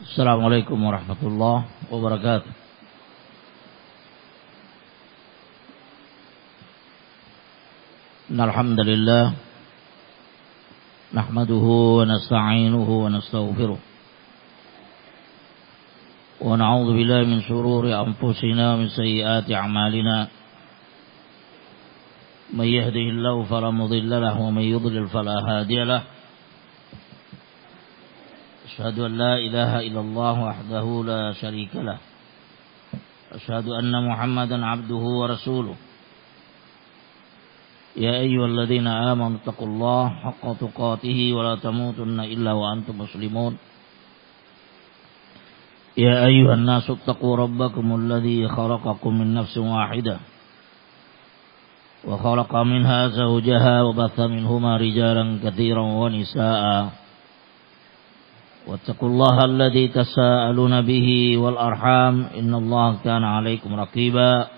Assalamualaikum warahmatullahi wabarakatuh. Alhamdulillah nahmaduhu wa nasta'inuhu wa nastaghfiruh wa na'udzu billahi min shururi anfusina wa min sayyiati a'malina. May yahdihillahu fala mudilla lahu wa may yudlil fala hadiya lahu. Asyhadu an la ilaha illallah wahdahu la syarika lah. Asyhadu anna Muhammadan abduhu wa rasuluh. Ya ayyuhalladzina amanu taqullaha haqqa tuqatih wa la tamutunna illa wa antum muslimun. Ya ayyuhan nasu taqu rabbakumul ladzi khalaqakum min nafsin wahidah wa khalaqa minha zawjaha wa batha minhuma rijalan katsiran wa nisaa'a. Wattaqullaha alladzi tasaaluna bihi wal arham innallaha kana 'alaikum raqiba.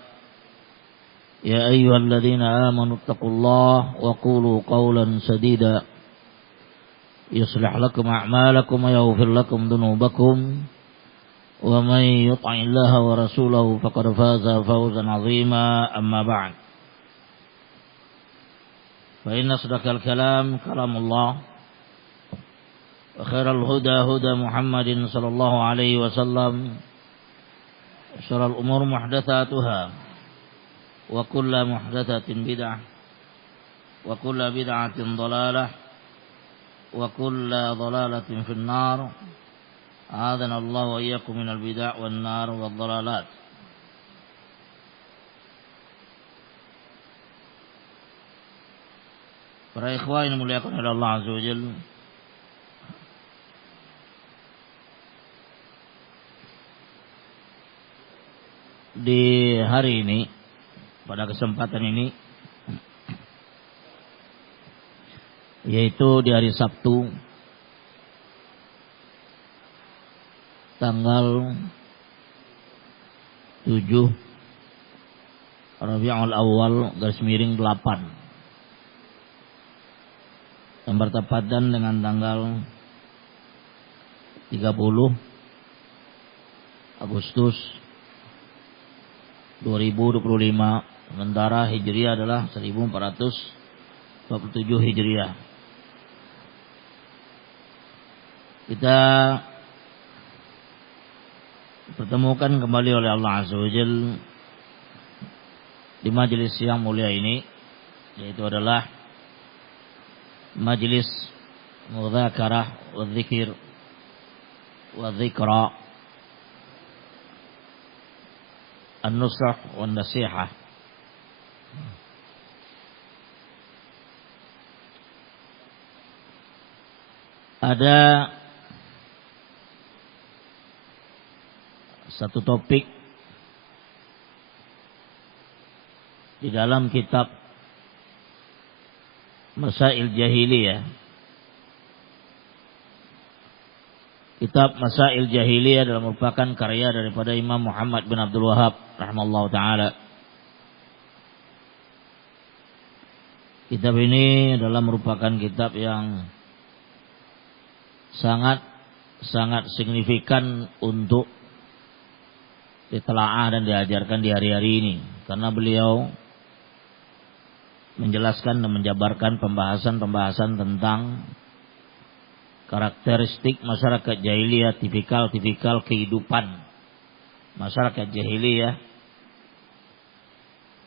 Ya ayyuhalladzina amanu taqullaha wa qulu qawlan sadida yuslih lakum a'malakum wa yaghfir lakum dhunubakum wa may yuti'illaha wa rasulahu faqad faza fawzan 'azima. Amma ba'd. Fa inna asdaqal kalam kalamullah wa khairal huda huda Muhammadin sallallahu alaihi wasallam. Syarrul umur muhdatsatuha wa kullu muhdatsatin bid'ah wa kullu bid'atin dhalalah wa kullu dhalalatin fin nar. A'adzana Allah wa iyyakum minal bid'ah wan nar wad dhalalat. Para ikhwan yang dimuliakan oleh Allah Azza wa Jalla, di hari ini, pada kesempatan ini, yaitu di hari Sabtu tanggal 7 Rabiul Awal /8 yang bertepatan dengan tanggal 30 Agustus 2025, sementara Hijriah adalah 1427 Hijriah. Kita pertemukan kembali oleh Allah Azza wa Jalla di majelis yang mulia ini, yaitu adalah majelis mudzakarah wa dzikir wa dzikra an-nusrah wa nasihah. Ada satu topik di dalam kitab Masail Jahiliyah. Kitab Masail Jahiliyah adalah merupakan karya daripada Imam Muhammad bin Abdul Wahhab rahimallahu taala. Kitab ini adalah merupakan kitab yang sangat signifikan untuk ditelaah dan diajarkan di hari-hari ini, karena beliau menjelaskan dan menjabarkan pembahasan tentang karakteristik masyarakat jahiliyah, tipikal kehidupan masyarakat jahiliyah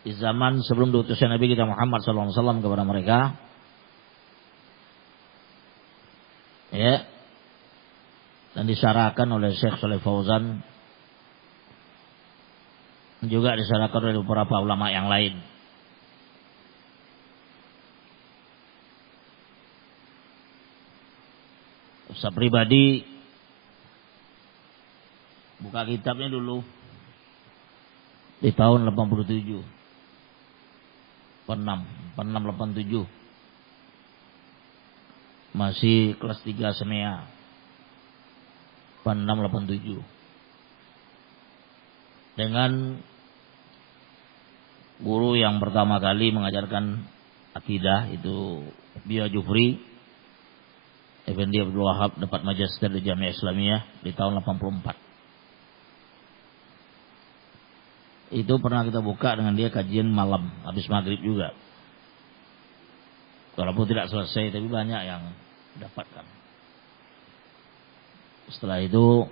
di zaman sebelum diutusnya Nabi kita Muhammad SAW kepada mereka. Ya, dan disyarahkan oleh Syekh Shalih Fauzan, juga disyarahkan oleh beberapa ulama yang lain. Saya pribadi buka kitabnya dulu di tahun 87, 86, 87, masih kelas 3 SNEA, 86, 87, dengan guru yang pertama kali mengajarkan akidah, itu Bia Jufri. Effendi Abdul Wahab dapat magister di Jamiah Islamiyah di tahun 84. Itu pernah kita buka dengan dia kajian malam, habis maghrib juga. Walaupun tidak selesai, tapi banyak yang dapatkan. Setelah itu,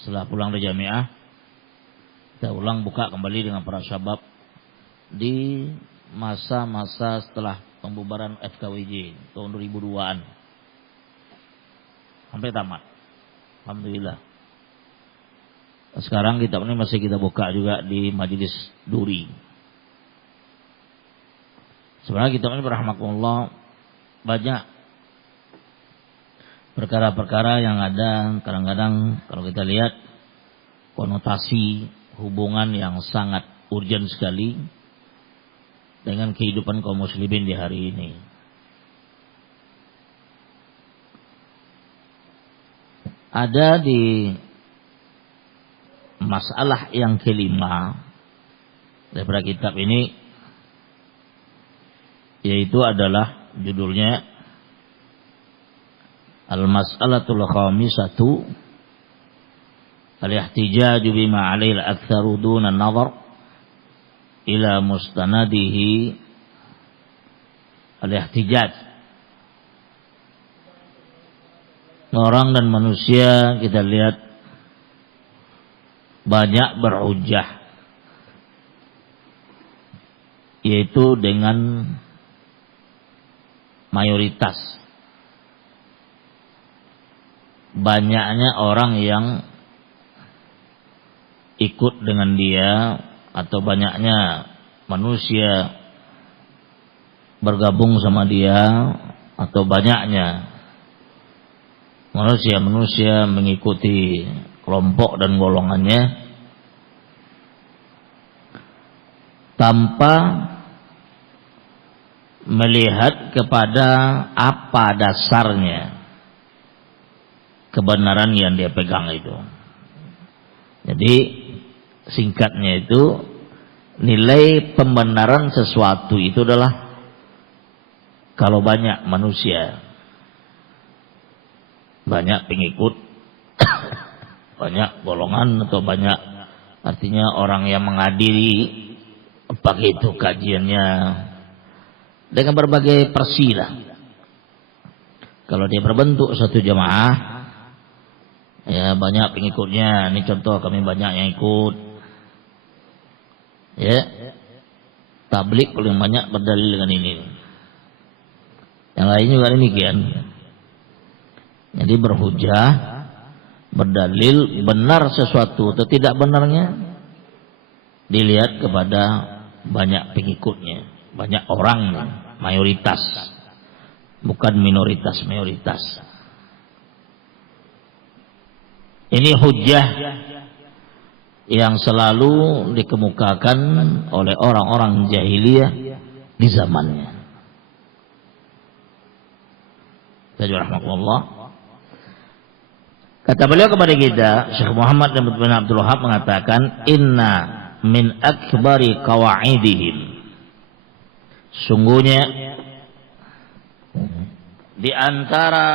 setelah pulang dari Jamiah, kita ulang buka kembali dengan para syabab di masa-masa setelah pembubaran FKWJ tahun 2002-an sampai tamat. Alhamdulillah. Sekarang kitab ini masih kita buka juga di Majelis Duri. Sebenarnya kitab ini rahmatullah banyak perkara-perkara yang ada kadang-kadang kalau kita lihat konotasi hubungan yang sangat urgen sekali dengan kehidupan kaum muslimin di hari ini. Ada di masalah yang kelima daripada kitab ini, yaitu adalah judulnya Al-Mas'alatul Khamisatu Al-Ihtijaju bima 'alaihi al-aktsaru duna an-nazar ila mustanadihi al-ihtijaj. Orang dan manusia kita lihat banyak berhujjah, yaitu dengan mayoritas. Banyaknya orang yang ikut dengan dia, atau banyaknya manusia bergabung sama dia, atau banyaknya manusia mengikuti kelompok dan golongannya tanpa melihat kepada apa dasarnya kebenaran yang dia pegang itu. Jadi singkatnya itu, nilai pembenaran sesuatu itu adalah kalau banyak manusia, banyak pengikut, banyak golongan, atau banyak artinya orang yang menghadiri apa itu kajiannya dengan berbagai persilah. Kalau dia berbentuk satu jamaah, ya banyak pengikutnya. Ini contoh, kami banyak yang ikut. Ya, tablik paling banyak berdalil dengan ini. Yang lain juga demikian. Jadi berhujah, berdalil benar sesuatu atau tidak benarnya dilihat kepada banyak pengikutnya, banyak orangnya, mayoritas, bukan minoritas, mayoritas. Ini hujjah yang selalu dikemukakan oleh orang-orang jahiliyah di zamannya. Rahmatullah. Kata beliau kepada kita, Syekh Muhammad bin Abdul Wahab mengatakan, inna min akbari qawaidihim, sungguhnya di antara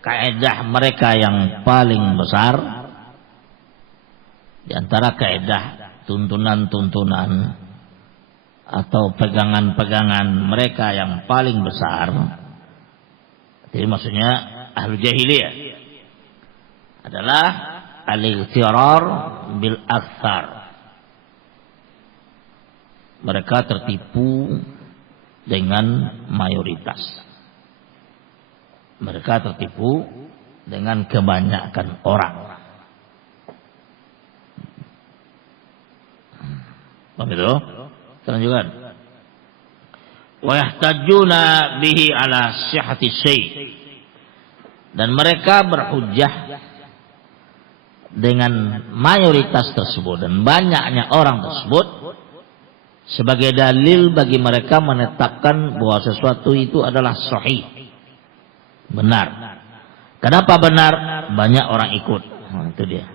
kaedah mereka yang paling besar, di antara kaedah tuntunan-tuntunan atau pegangan-pegangan mereka yang paling besar, jadi maksudnya ahlu jahiliyah, adalah al-ightirar bil aktsar. Mereka tertipu dengan mayoritas. Mereka tertipu dengan kebanyakan orang. Begitu? Lanjutkan. Wa yahtajuna bihi ala sihhati syai'. Dan mereka berhujjah dengan mayoritas tersebut dan banyaknya orang tersebut sebagai dalil bagi mereka menetapkan bahwa sesuatu itu adalah sahih, benar. Kenapa benar? Banyak orang ikut. Nah, itu dia.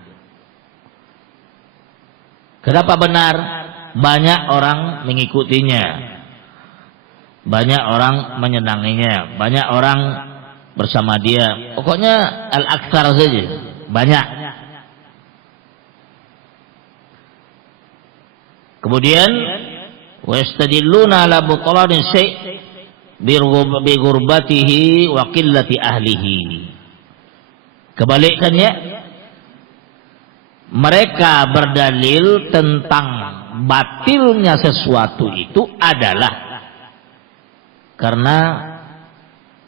Kenapa benar? Banyak orang mengikutinya. banyak orang menyenanginya, banyak orang bersama dia. Pokoknya al-aktsar saja, banyak. Kemudian wa yastadilluna ala butlani syai' bi ghurbatihi wa qillati ahlihi. Kebalikannya, mereka berdalil tentang batilnya sesuatu itu adalah karena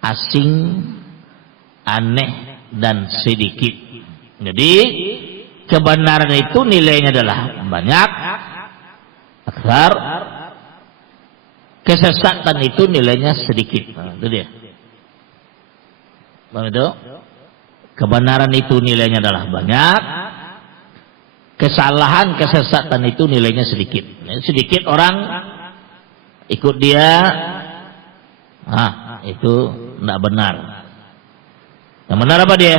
asing, aneh, dan sedikit. Jadi kebenaran itu nilainya adalah banyak, aktsar. Kesesatan itu nilainya sedikit. Nah, itu dia. Paham itu? Kebenaran itu nilainya adalah banyak, kesalahan, kesesatan itu nilainya sedikit. Sedikit orang ikut dia, itu tidak benar. Yang benar apa dia?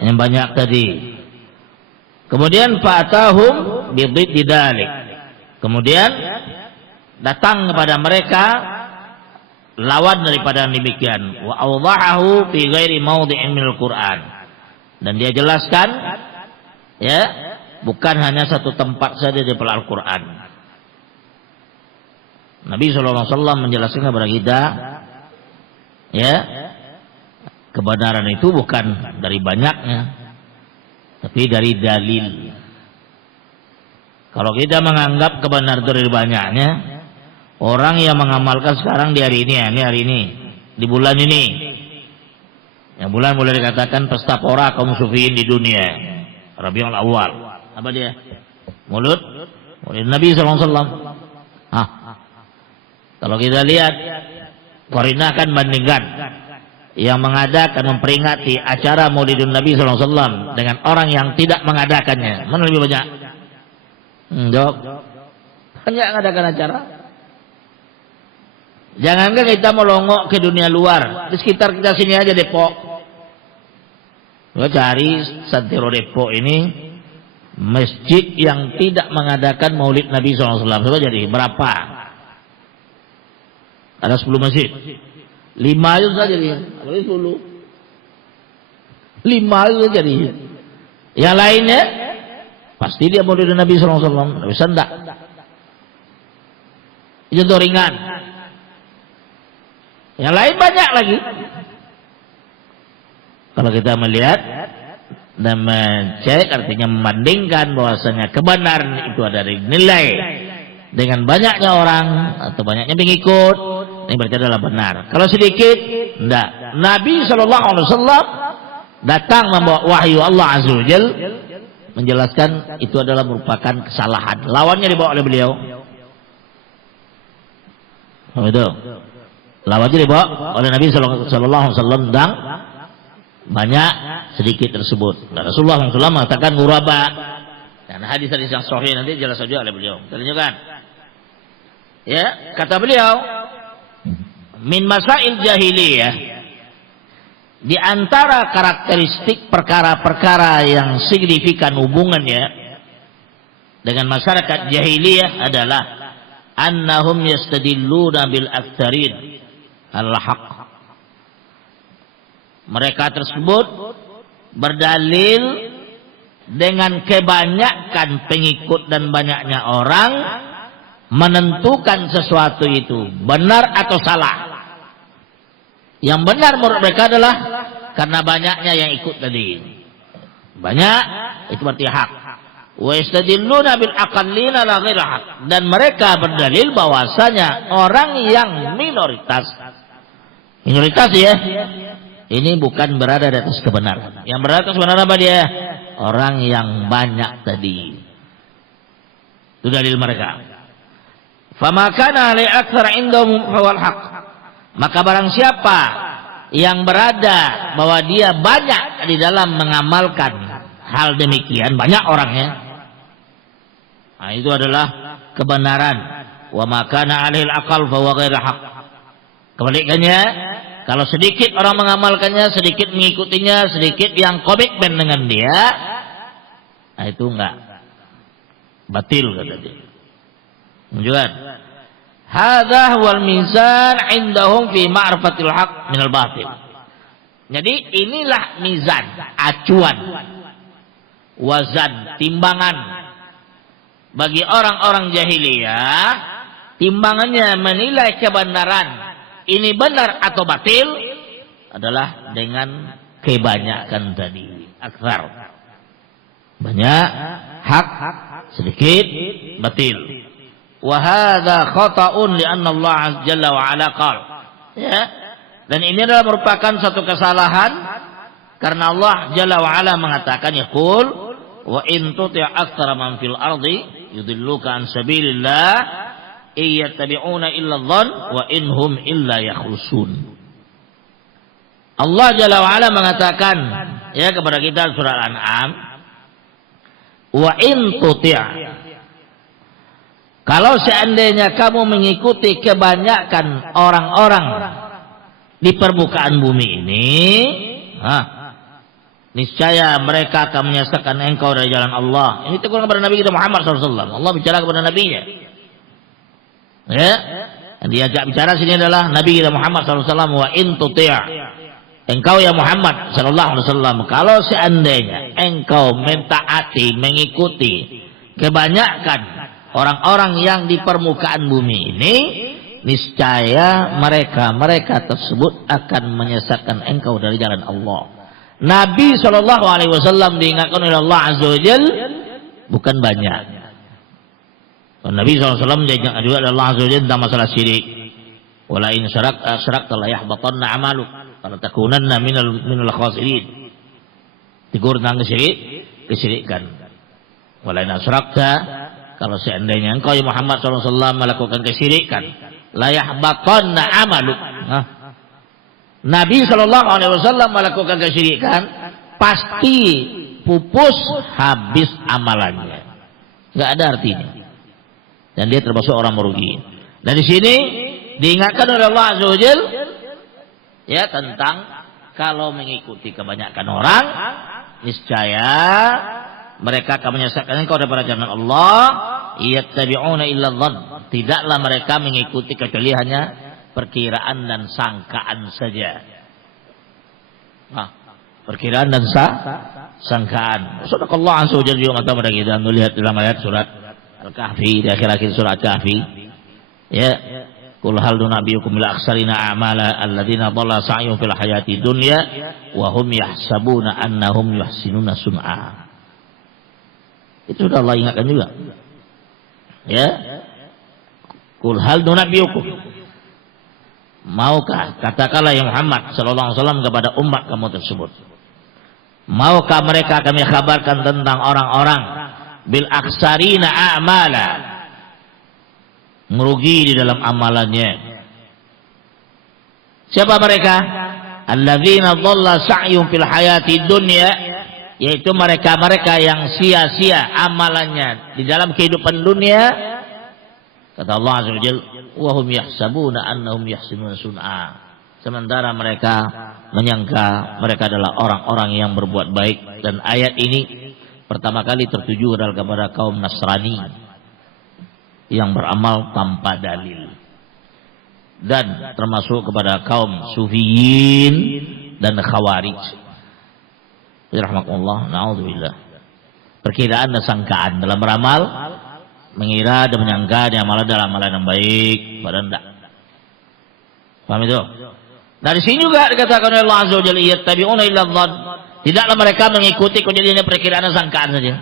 Yang banyak tadi. Kemudian fa'atahum bididdi dzalik. Kemudian datang kepada mereka lawan daripada demikian. Wa awdahahu fi ghairi mawdi'in minal Qur'an. Dan dia jelaskan, ya, bukan hanya satu tempat saja di Al-Quran. Nabi SAW menjelaskan kepada kita, ya, kebenaran itu bukan dari banyaknya, tapi dari dalil. Kalau kita menganggap kebenaran dari banyaknya, orang yang mengamalkan sekarang di hari ini, di bulan ini, yang bulan boleh dikatakan pesta pora kaum sufiin di dunia, Rabiul Awal. Apa dia? Maulid Nabi SAW. Kalau kita lihat, Korina akan bandingkan yang mengadakan, memperingati acara Maulidun Nabi SAW dengan orang yang tidak mengadakannya. Mana lebih banyak? Jawab. Banyak mengadakan acara. Jangankan kita melongok ke dunia luar, di sekitar kita sini aja Depok. Kita cari Santero Depok ini masjid yang tidak mengadakan Maulid Nabi SAW. Coba jadi berapa? Ada 10 masjid. 5 aja saja dia. Apalagi 10. 5 aja jadi. Yang lainnya pasti dia Maulid Nabi SAW. Tidak bisa enggak. Itu ringan. Yang lain banyak lagi. Kalau kita melihat dan mencek, artinya membandingkan bahwasanya kebenaran itu ada dari nilai dengan banyaknya orang atau banyaknya pengikut, ini berarti adalah benar. Kalau sedikit, enggak. Nabi SAW datang membawa wahyu Allah Azza wa Jal, menjelaskan itu adalah merupakan kesalahan. Lawannya dibawa oleh beliau. Itu. Lawannya dibawa oleh Nabi SAW dan banyak sedikit tersebut. Dan Rasulullah SAW mengatakan ghuraba. Dan hadis-hadis yang sahih nanti jelas saja oleh beliau. Tunjukkan. Ya, kata beliau, min masail jahiliyah, di antara karakteristik perkara-perkara yang signifikan hubungannya dengan masyarakat jahiliyah adalah annahum yastadilluna bil aktsarin al-haq. Mereka tersebut berdalil dengan kebanyakan pengikut dan banyaknya orang menentukan sesuatu itu benar atau salah. Yang benar menurut mereka adalah karena banyaknya yang ikut tadi. Banyak itu berarti hak. Wa yastadilluna bil aqallina la ghaira haq. Dan mereka berdalil bahwasanya orang yang minoritas ya, ini bukan berada di atas kebenaran. Yang berada di atas kebenaran apa dia? Orang yang banyak tadi. Itu dalil mereka. Fama kana li aktsar indahum fawal haq. Maka barang siapa yang berada bahwa dia banyak di dalam mengamalkan hal demikian, banyak orangnya, nah itu adalah kebenaran. Wa ma kana 'alil aqal fa huwa ghairu haq. Kebalikannya, kalau sedikit orang mengamalkannya, sedikit mengikutinya, sedikit yang komitmen dengan dia, nah itu enggak batil kata dia. Menunjukkan Hadza wal mizan indahum fi ma'rifatil haq minal batil. Jadi inilah mizan, acuan, wazan, timbangan bagi orang-orang jahiliyah. Timbangannya menilai kebenaran ini benar atau batil adalah dengan kebanyakan tadi, aktsar. Banyak hak, sedikit batil. Wa hadza khata'un li anna Allah jalla wa ala qala. Ya. Dan ini adalah merupakan satu kesalahan karena Allah jalla wa ala mengatakan yaqul wa in tuti' aktsara man fil ardi yudilluka an sabilillah iyattabi'una illa dhann wa inhum illa yakhrusun. Allah jalla wa ala mengatakan ya kepada kita surah Al-An'am, wa in tuti', kalau seandainya kamu mengikuti kebanyakan orang-orang di permukaan bumi ini, niscaya mereka akan menyesatkan engkau dari jalan Allah. Ini teguran kepada Nabi kita Muhammad SAW. Allah bicara kepada Nabi-Nya. Ya, yang diajak bicara sini adalah Nabi kita Muhammad SAW. Wa in tuti', engkau ya Muhammad SAW, kalau seandainya engkau mentaati, mengikuti kebanyakan orang-orang yang di permukaan bumi ini, niscaya mereka tersebut akan menyesatkan engkau dari jalan Allah. Nabi SAW diingatkan oleh Allah Azza wa Jalla bukan banyak. Nabi SAW diingatkan juga oleh Allah Azza wa Jalla tentang masalah syirik. Wala in syarakta la yahbatanna amaluk wa takunanna minal khasirin. Tegur tentang kesyirikan. Wala in syarakta, kalau seandainya engkau ya Muhammad SAW melakukan kesyirikan, la yahbatanna amaluk. Nabi SAW melakukan kesyirikan, pasti pupus habis amalannya, nggak ada artinya, dan dia termasuk orang merugi. Dari sini diingatkan oleh Allah Azza wa Jalla ya tentang kalau mengikuti kebanyakan orang, niscaya mereka akan menyesatkan engkau daripada jalan Allah. Yattabi'una illa dhann, tidaklah mereka mengikuti kecuali hanya perkiraan dan sangkaan saja. Perkiraan dan sangkaan. Sadaqallahu azza wa jalla juga mata pada kita melihat dalam ayat surat Al-Kahfi, di akhir-akhir surat Kahfi. Ya, qul hal nunabbiukum bil akhsarina a'mala alladziina dhalla sa'yuhum fil hayati dunya wa hum yahsabuna annahum yuhsinuna sun'a. Itu sudah Allah ingatkan juga. Ya, qul hal nunabbiukum, maukah, katakanlah ya Muhammad sallallahu alaihi wasallam kepada umat kamu tersebut, maukah mereka kami kabarkan tentang orang-orang bil aksarina a'mala, merugi di dalam amalannya. Siapa mereka? Alladzina dhalla sa'yuhum fil hayati dunya, yaitu mereka-mereka yang sia-sia amalannya di dalam kehidupan dunia. Kata Allah Azza wa Jalla, wa hum yahsabuna annahum yuhsinuna sun'a, sementara mereka menyangka mereka adalah orang-orang yang berbuat baik. Dan ayat ini pertama kali tertuju adalah kepada kaum Nasrani yang beramal tanpa dalil, dan termasuk kepada kaum Sufiyin dan Khawarij. Rahmatullah, na'udzubillah. Perkiraan dan sangkaan dalam beramal, mengira dan menyangka dia amalan dalam amalan yang baik, padahal tidak. Paham itu? Dari sini juga dikatakan oleh Allah Azza wa Jalla, yattabi'una illa dhann, tidaklah mereka mengikuti kemudian perkiraan dan sangkaan saja.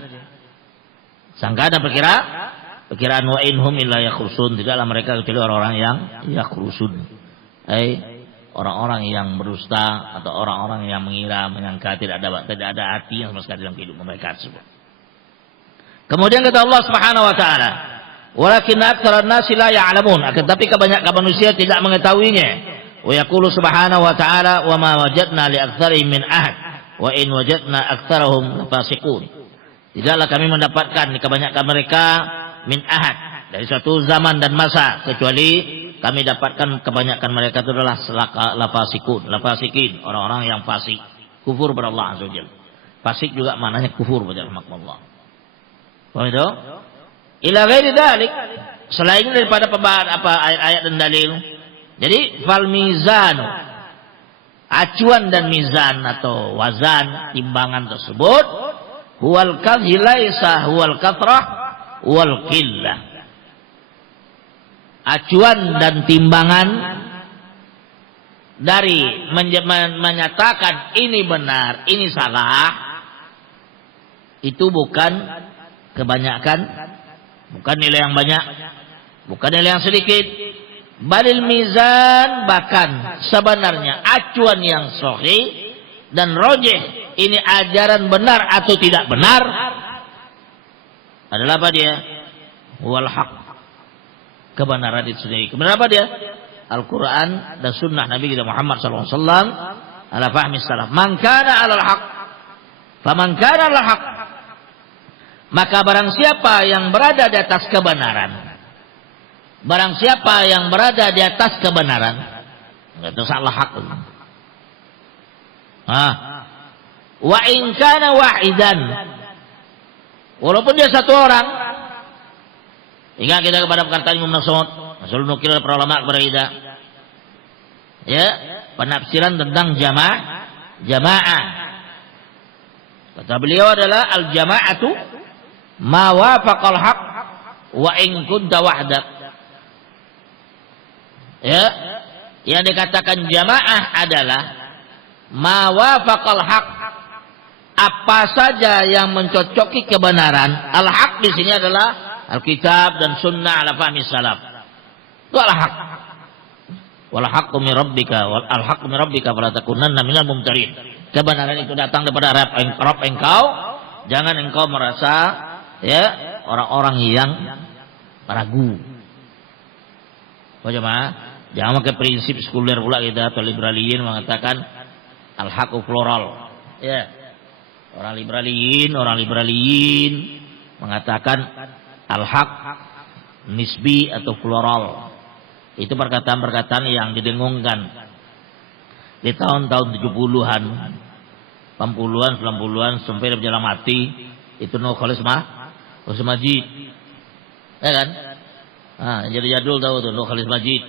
Sangkaan dan perkiraan wa inhum illa yakhrusun, tidaklah mereka kecuali orang-orang yang yakhrusun. Orang-orang yang berdusta atau orang-orang yang mengira, menyangka tidak ada hati yang sama sekali dalam kehidupan mereka tersebut. Kemudian kata Allah Subhanahu wa taala, "Walakinna aktsaran nasi la ya'lamun." Akan tapi kebanyakan manusia tidak mengetahuinya. Wa yaqulu Subhanahu wa taala, "Wa ma wajadna li aktsarihim min ahad, wa in wajadna aktsarahum fasiqun." Tidaklah kami mendapatkan kebanyakan mereka min ahad, dari suatu zaman dan masa, kecuali kami dapatkan kebanyakan mereka itu adalah lafasikin, orang-orang yang fasik, kufur kepada Allah Azza wa Jalla. Fasik juga maknanya kufur kepada Allah. Paham itu? Ila ghairi dzalik, selain daripada ayat-ayat dan dalil. Jadi fal mizanu, acuan dan mizan atau wazan timbangan tersebut, huwal kadhi laisa huwal kathrah wal qillah. Acuan dan timbangan dari menyatakan ini benar, ini salah, itu bukan kebanyakan, bukan nilai yang banyak, bukan nilai yang sedikit. Balil mizan, bahkan sebenarnya acuan yang sahih dan rajih, ini ajaran benar atau tidak benar, adalah apa dia? Wal haq, kebenaran itu sendiri. Kebenaran apa dia? Al-Quran dan sunnah Nabi kita Muhammad SAW ala fahmi salaf. Man kana alal haq faman kana alal haq, maka barang siapa yang berada di atas kebenaran, barang siapa yang berada di atas kebenaran, itu salah hak. Wa in kana wahidan, walaupun dia satu orang. Ingat kita kepada perkataan Imam Mas'ud, Mas'ud nukil para ulama kepada kita. Ya, penafsiran tentang jamaah. Kata beliau adalah al-jama'atu ma wafaqal haq wa in kunta wahdak. Ya, yang dikatakan jamaah adalah ma wafaqal haq, apa saja yang mencocoki kebenaran. Al-haq di sini adalah Alkitab dan sunnah ala fahmi salaf. Itu al-haq. Wal haqqu min rabbika wal haqqu min rabbika fala takunanna minal mumtarin. Kebenaran itu datang daripada Rabb engkau, jangan engkau merasa ya orang-orang yang ragu. Jemaah, jangan pakai prinsip sekuler pula kita atau liberaliin mengatakan al-haqqu plural. Ya. Orang liberaliin mengatakan al-haq nisbi atau plural. Itu perkataan-perkataan yang didengungkan di tahun-tahun 70-an, 80-an, 90-an sampai berjalan mati. Itu Nuh Khalis Majid. Ya kan? Jadi jadul tahu tuh Nuh Khalis Majid.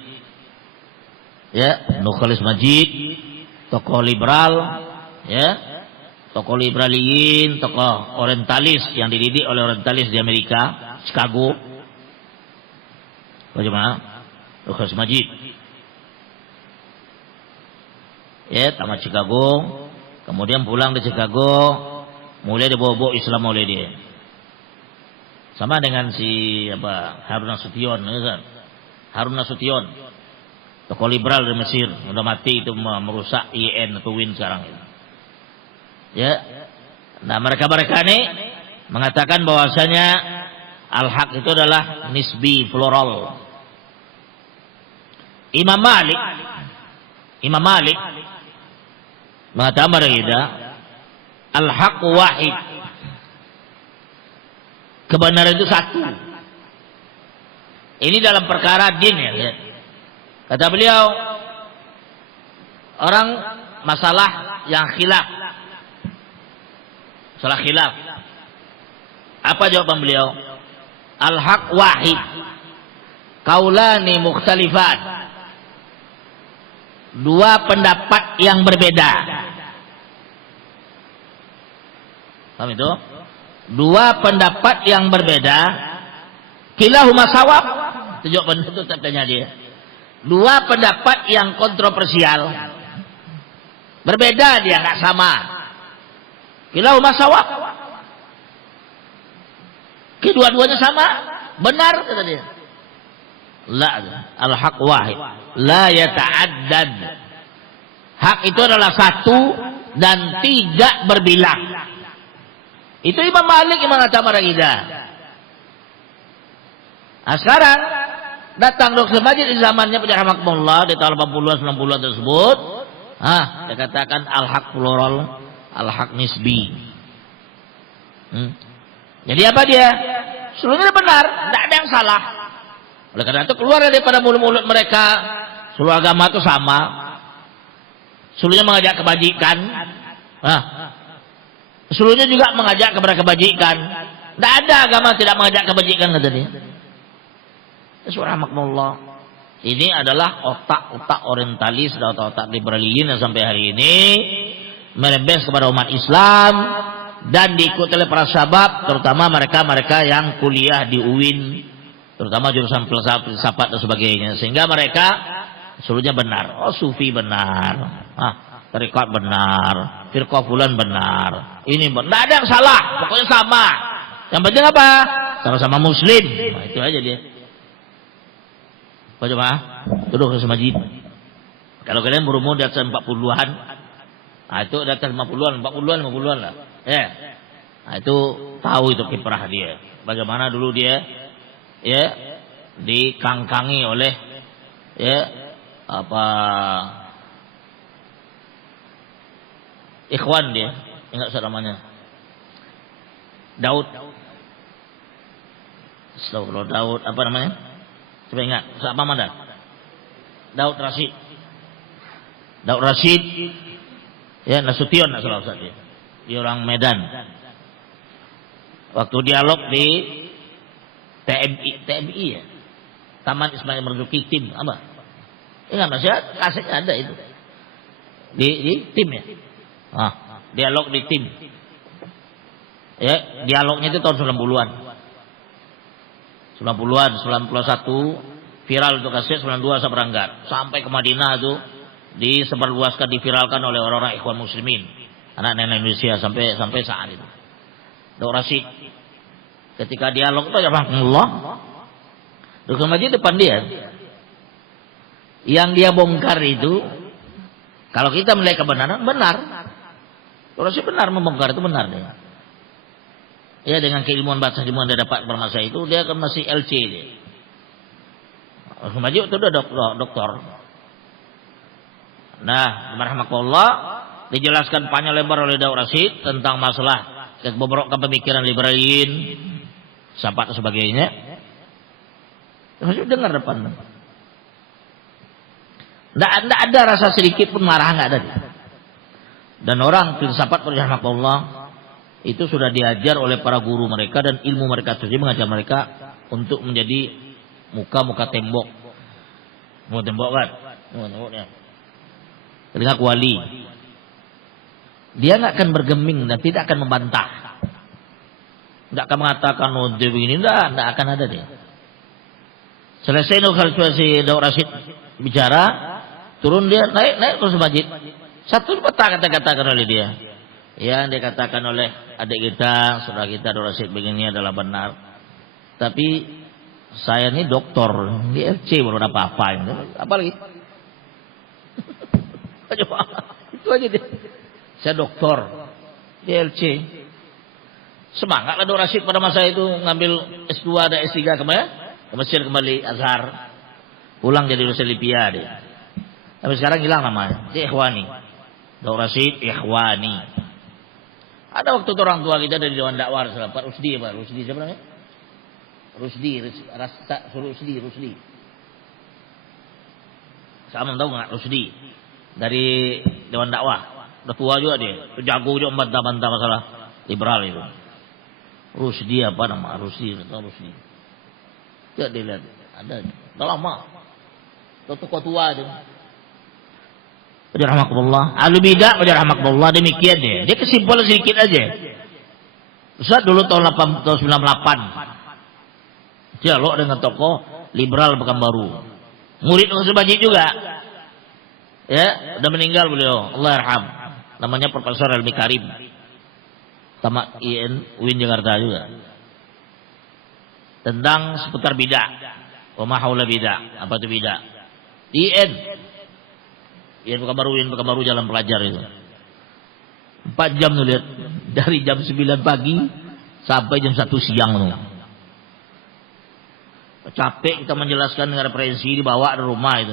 Ya, Nuh Khalis Majid, tokoh liberal, ya. Tokoh liberaliin, tokoh orientalis yang dididik oleh orientalis di Amerika, Chicago. Bagaimana? Nuh Majid. Ya, tamat Chicago, kemudian pulang di Chicago, mulai dibawa-bawa Islam oleh dia. Sama dengan si Harun Nasution, ya, Harun Nasution, tokoh liberal di Mesir, udah mati itu merusak IN atau WIN sekarang itu. Ya, nah mereka ini mengatakan bahwasanya al-haq itu adalah nisbi plural. Imam Malik mengatakan mereka al-haq wahid, kebenaran itu satu. Ini dalam perkara din ya. Kata beliau, orang masalah yang khilaf, salah khilaf. Apa jawaban beliau? Al-haq wahid, kaulani mukhtalifan. Dua pendapat yang berbeda. Paham itu? Dua pendapat yang berbeda. Kilahuma sawab. Itu jawaban itu tanya dia. Dua pendapat yang kontroversial. Berbeda dia, nggak sama. Kilahuma sawab. Kedua-duanya sama, benar kata dia. La, al-haq wahid, la yata'addad. Hak itu adalah satu dan tidak berbilang. Itu Imam Malik yang mengatakan kita. Nah sekarang datang Dr. Majid di zamannya Puja Rahmatullah di tahun 80-an 90-an tersebut. Dia katakan al-haq plural, al-haq nisbi. Jadi apa dia? Seluruhnya benar, tidak ada yang salah. Oleh karena itu keluar daripada mulut-mulut mereka, seluruh agama itu sama. Seluruhnya mengajak kebajikan. Seluruhnya juga mengajak kepada kebajikan. Tidak ada agama tidak mengajak kebajikan kata dia. Subhanallah. Ini adalah otak-otak orientalis dan otak-otak liberalin yang sampai hari ini merebes kepada umat Islam dan diikuti oleh para sahabat, terutama mereka-mereka yang kuliah di UIN, terutama jurusan filsafat dan sebagainya, sehingga mereka seluruhnya benar. Oh, sufi benar, tarekat benar, firqah fulan benar, ini benar, tidak ada yang salah, pokoknya sama. Yang penting apa? Sama-sama muslim. Nah, itu aja dia. Pak jemaah, duduk ke masjid. Kalau kalian berumur di atas 40-an, nah itu di atas 50-an, 50-an lah. Ya. Nah, itu tahu itu kiprah dia. Bagaimana dulu dia ya dikangkangi oleh ya apa ikhwan dia, ingat namanya. Daud. Astagfirullah, Daud apa namanya? Coba ingat, siapa mana? Daud Rashid. Daud Rashid, ya Nasution, nak salah Ustaz dia. Dia orang Medan. Waktu dialog di TMI ya, Taman Ismail Marzuki tim apa? Ingat masih kasetnya ada itu. Di tim ya. Dialog di tim. Ya, dialognya itu tahun 90-an. 90-an, 91 viral untuk kaset, 92 saya berangkat sampai ke Madinah itu disebarluaskan, diviralkan oleh orang-orang ikhwan muslimin, anak-anak Indonesia sampai saat itu. Daud Rashid ketika dialog itu ya rahmatullah, Dr. Majid depan dia, yang dia bongkar itu kalau kita melihat kebenaran benar, Daud Rashid benar membongkar itu benar dia. Ya, dengan keilmuan batas ilmuwan dia dapat pada masa itu, dia kan masih LC dia. Majid itu udah doktor. Nah, rahmatullah dijelaskan panjang lebar oleh Daud Rashid tentang masalah kebobrokan pemikiran liberalin, sahabat dan sebagainya. Masih dengar depan. Tidak ada rasa sedikit pun marah, nggak ada. Dan orang filsafat rahmatullah itu sudah diajar oleh para guru mereka dan ilmu mereka sendiri mengajar mereka untuk menjadi muka tembok. Muka tembok kan? Temboknya. Telinga kuali. Dia nggak akan bergeming dan tidak akan membantah. Tidak akan mengatakan oh dia begini, tidak akan ada dia. Selesai si Daud Rashid bicara, turun dia naik terus masjid. Satu kata-katakan oleh dia. Ya, dia katakan oleh adik kita, saudara kita Daud Rashid begini adalah benar. Tapi saya ini doktor, di LC baru ada apa-apa ini. Apa lagi? Itu aja dia. Saya doktor di LC. Semangatlah Daud Rashid pada masa itu ngambil S2 dan S3 kemana? Ke Mesir kembali Azhar. Pulang jadi dosen Lipia dia. Tapi sekarang hilang namanya. Dia Ikhwani. Daud Rashid Ikhwani. Ada waktu itu orang tua kita dari Dewan Dakwah Pak Rusdi, siapa namanya? Rusdi. Sama tahu nggak Rusdi? Dari Dewan Dakwah. Udah tua juga dia. Jago juga membantah-bantah masalah liberal itu. Rusdi apa nama? Rusdi. Tidak dilihat. Ada. Udah lama. Tokoh tua itu. Rahmatullah. Ahlu bidah rahmatullah demikian dia. Dia kesimpulan sedikit aja. Ustaz dulu tahun 98 dialog dengan tokoh liberal Pekanbaru. Murid Ustaz Majid juga. Ya, udah meninggal beliau. Allah yarham. Namanya Profesor Helmi Karim. Tamat UIN Jakarta juga. Tentang seputar bidah. Wa ma haula bidah. Apa itu bidah? IN Pekanbaru jalan pelajar itu. 4 jam tuh lihat. Dari jam 9 pagi sampai jam 1 siang tuh. Capek kita menjelaskan dengan referensi dibawa dari rumah itu.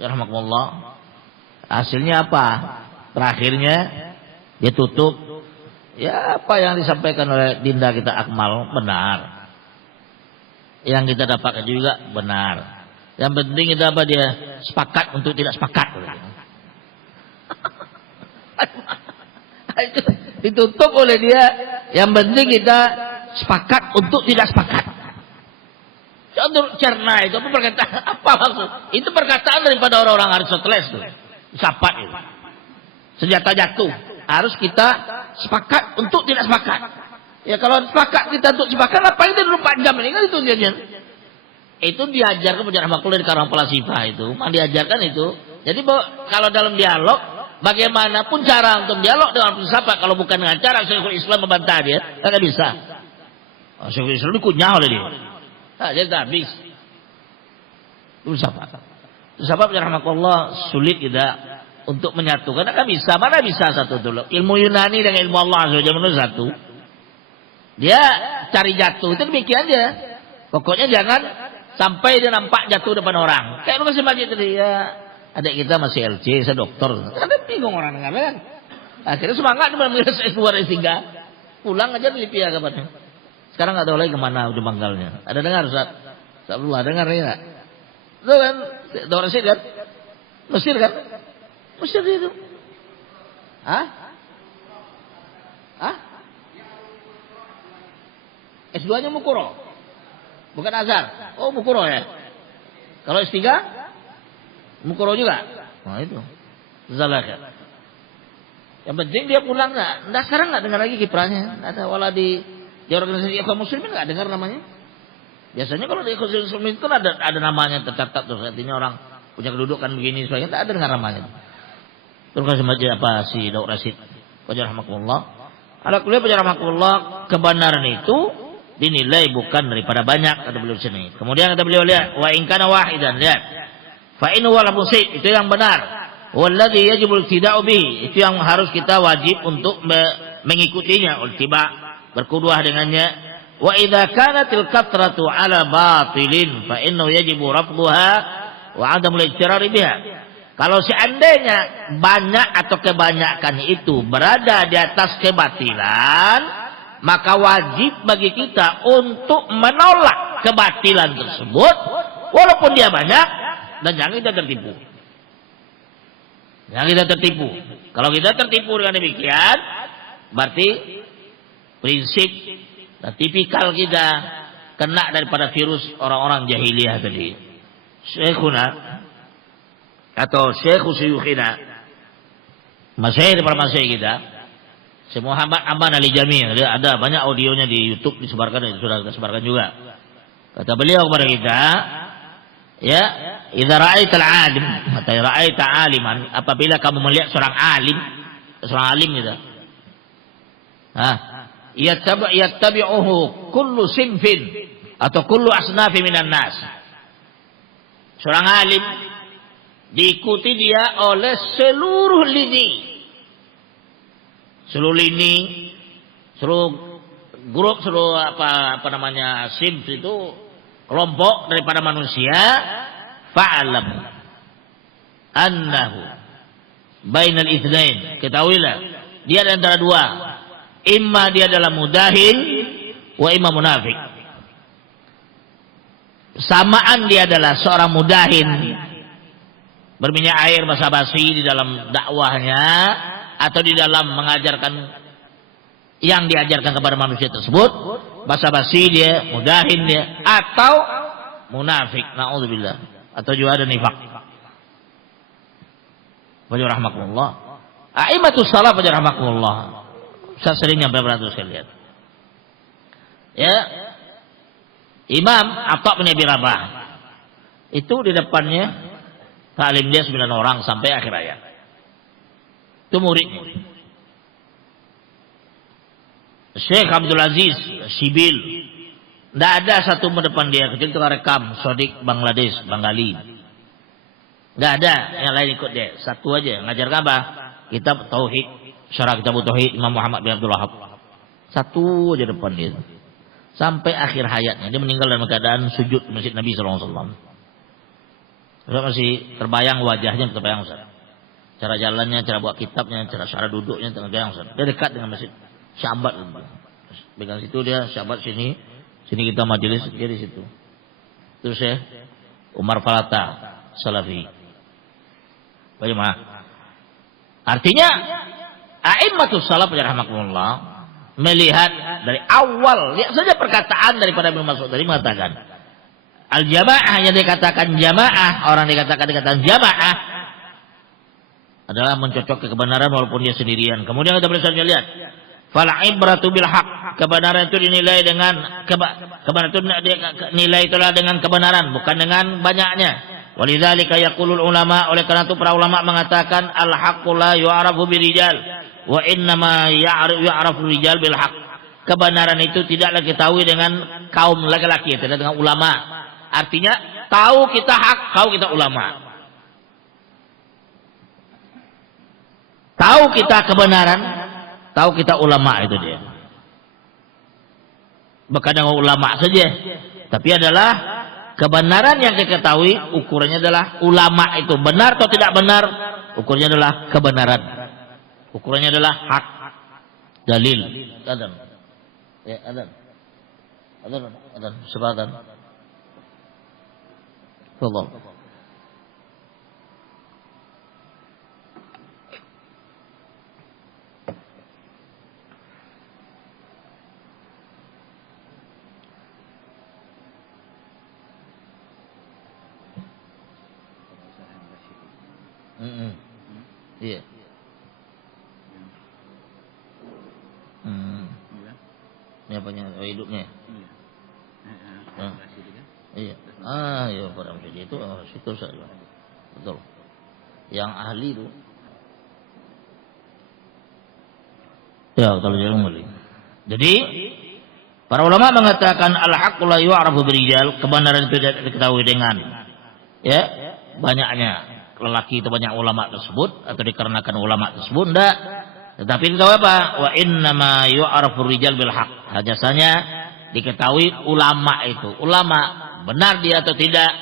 Ya rahmatullah. Hasilnya apa? Terakhirnya dia tutup. Ya apa yang disampaikan oleh Dinda kita Akmal benar. Yang kita dapatkan juga benar. Yang penting kita apa dia sepakat untuk tidak sepakat. Itu ditutup oleh dia. Yang penting kita sepakat untuk tidak sepakat. Untuk cerna itu apa perkataan? Apa maksud? Itu perkataan daripada orang-orang Aristoteles tuh. Sapat itu. Senjata jatuh. Harus kita sepakat untuk tidak sepakat. Ya kalau sepakat kita untuk sepakat, ngapain kita dulu 4 jam ini kan itu dia. Itu diajarkan penjara makhluk dari kalangan pelasifah itu. Diajarkan itu. Jadi kalau dalam dialog, bagaimanapun cara untuk dialog dengan filsafat, kalau bukan dengan cara Syekhul Islam membantah dia, tak bisa. Syekhul Islam dikunyah oleh dia. Jadi tak habis. Filsafat rahmatullah sulit kita untuk menyatukan. Tak bisa. Mana bisa satu dulu? Ilmu Yunani dengan ilmu Allah saja menurut satu. Dia cari jatuh itu demikian aja. Pokoknya jangan sampai dia nampak jatuh depan orang. Kayak lu kasih masjid tadi ya. Adik kita masih LC, saya dokter. Ada bingung orang dengar kan. Akhirnya semangat dia mengambil S2 S3. Pulang aja di Libya kabarnya. Sekarang nggak tahu lagi kemana udah manggalnya. Ada dengar Ustaz? Ustazullah dengar ya? Itu kan, Dr. Rasid kan? Mesir kan? Mesir itu. Hah? S2-nya Mukuro. Bukan Azhar. Oh, Mukuro ya. Kalau S3? Mukuro juga. Nah itu. Zalaka. Yang penting dia pulang nggak. Nah, sekarang nggak dengar lagi kiprahnya. Ada wala di organisasi Ikhwan Muslimin nggak dengar namanya. Biasanya kalau di Ikhwan Muslimin itu ada namanya tercatat tuh. Artinya orang punya kedudukan begini sebagainya. Tak ada dengar namanya. Terus kasih baca apa si Dr. Rasid. Wajar rahmatullah. Ala kuliah wajar rahmatullah, kebenaran itu dinilai bukan daripada banyak, kata beliau sini. Kemudian kata beliau, lihat wa in kana wahidan, lihat fa innahu la musib, itu yang benar. Walladhi yajibul iktida'u bihi, itu yang harus kita wajib untuk mengikutinya, ultiba, berkuduah dengannya. Wa idza kanatil kathratu ala batilin fa innahu yajibu rafduha wa 'adamul ijtirar biha. Kalau seandainya banyak atau kebanyakan itu berada di atas kebatilan, maka wajib bagi kita untuk menolak kebatilan tersebut walaupun dia banyak, dan jangan kita tertipu. Jangan kita tertipu. Kalau kita tertipu dengan demikian, berarti prinsip dan tipikal kita kena daripada virus orang-orang jahiliyah tadi. Syekhuna atau Syekhu Syuyukhina, masyayikh daripada masyayikh kita, Syekh Muhammad Aman Ali Jami, ada banyak audionya di YouTube disebarkan, sudah kita sebarkan juga. Kata beliau kepada kita, ya, idza ra'aital 'alim, mata ra'aita 'aliman, apabila kamu melihat seorang alim gitu. Yattabi'uhu kullu sinfin atau kullu asnafi minan nas. Seorang alim diikuti dia oleh seluruh lini, seluruh grup, seluruh apa namanya sinf itu, kelompok daripada manusia. Fa'alam annahu bainal itsnain, ketahuilah dia ada antara dua, imma dia adalah mudahin wa imma munafik. Samaan dia adalah seorang mudahin, berminyak air basa-basi di dalam dakwahnya atau di dalam mengajarkan yang diajarkan kepada manusia tersebut, basa-basi dia, mudahin dia, atau munafik, naudzubillah, atau juga ada nifak. Wajah rahmatullah. A'immatus salaf wajah rahmatullah. Saya sering nyampe beratus kali lihat. Ya, Imam Atha bin Abi Rabah itu di depannya ta'lim dia 9 orang sampai akhir ayat. Itu muridnya. Syekh Abdul Aziz Sibil, tidak ada satu depan dia, kecuali itu rekam Sodik Bangladesh, Bangali. Tidak ada yang lain ikut dia. Satu aja ngajar apa? Kitab Tauhid, Syarah Kitab Tauhid Imam Muhammad bin Abdul Wahab. Satu aja depan dia. Sampai akhir hayatnya dia meninggal dalam keadaan sujud di Masjid Nabi sallallahu alaihi wasallam. Saya masih terbayang wajahnya, terbayang Ustaz. Cara jalannya, cara buat kitabnya, cara duduknya terbayang Ustaz. Dia dekat dengan masjid. Syabat. Pegang situ dia, syabat sini kita majelis, dia di situ. Terus ya Umar Falata Salafi. Bagaimana? Artinya a'immatus salaf rahimahumullah melihat dari awal, lihat saja perkataan daripada Ibnu Mas'ud tadi mengatakan, Al-jamaah yang dikatakan jamaah, orang dikatakan jamaah adalah mencocok kebenaran walaupun dia sendirian. Kemudian kita bisa lihat, fal ibratu bil haq, kebenaran itu dinilai dengan kebenaran itu nilai itulah dengan kebenaran, bukan dengan banyaknya. Walidzalika yaqulul ulama, oleh karena itu para ulama mengatakan al haqqu la yu'rafu birijal wa innama ya'rafu rijal bil haq. Kebenaran itu tidaklah diketahui dengan kaum laki-laki, tidak dengan ulama. Artinya tahu kita hak, tahu kita ulama. Tahu kita kebenaran, tahu kita ulama, itu dia. Bukan dengan ulama saja, tapi adalah kebenaran yang diketahui, ukurannya adalah ulama itu benar atau tidak benar, ukurannya adalah kebenaran. Ukurannya adalah hak, dalil. Adan. Ya, adan. Adan, sebadan. Tolong. Iya. Ini apanya? Oh, hidupnya. Iya. Ya pada jadi itu situ saja. Betul. Yang ahli itu. Ya, kalau jalan balik. Jadi para ulama mengatakan al-haqqu la yu'rafu birijal, kebenaran itu tidak diketahui dengan ya banyaknya lelaki itu banyak ulama tersebut atau dikarenakan ulama tersebut, enggak. Tetapi diketahui apa? Wa innama yu'rafu rijal bil haq. Hanya saja diketahui ulama itu. Ulama benar dia atau tidak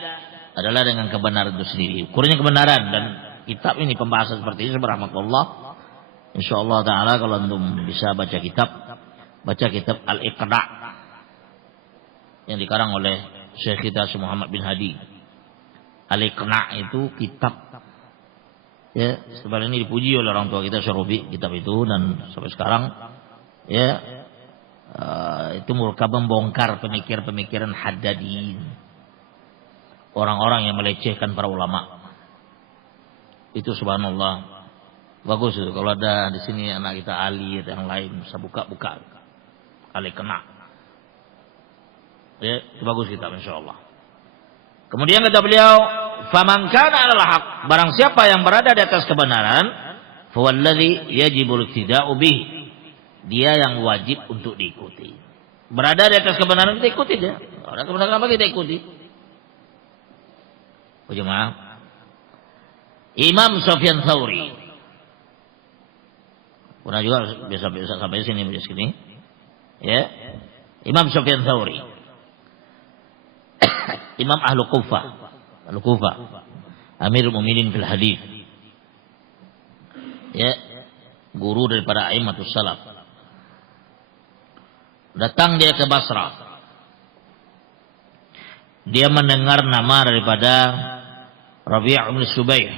adalah dengan kebenaran itu sendiri. Ukurnya kebenaran, dan kitab ini pembahasan seperti ini subhanallah. Insyaallah taala kalau antum bisa baca kitab Al-Iqna yang dikarang oleh Syekh kita Muhammad bin Hadi. Al-Iqna itu kitab ya, sebelum ini dipuji oleh orang tua kita Syarabi kitab itu, dan sampai sekarang ya itu merupakan membongkar pemikiran-pemikiran Haddadin, orang-orang yang melecehkan para ulama. Itu subhanallah bagus itu. Kalau ada di sini anak kita Ali atau yang lain bisa buka kali kena ya, itu bagus kita insyaallah. Kemudian kata beliau, faman kana 'alal haq, barang siapa yang berada di atas kebenaran, fawalladzi yajibul iktida'u bih, dia yang wajib untuk diikuti. Berada di atas kebenaran, kita ikuti dia. Ada kebenaran apa kita ikuti? Oh, jemaah. Imam Sufyan Tsauri. Pernah juga biasa sampai sini. Ya. Imam Sufyan Tsauri. Imam Ahlu Kufah. Amirul Mukminin fil hadis. Ya. Guru daripada a'immatus salaf. Datang dia ke Basra. Dia mendengar nama daripada Rabi' ibn Subayh.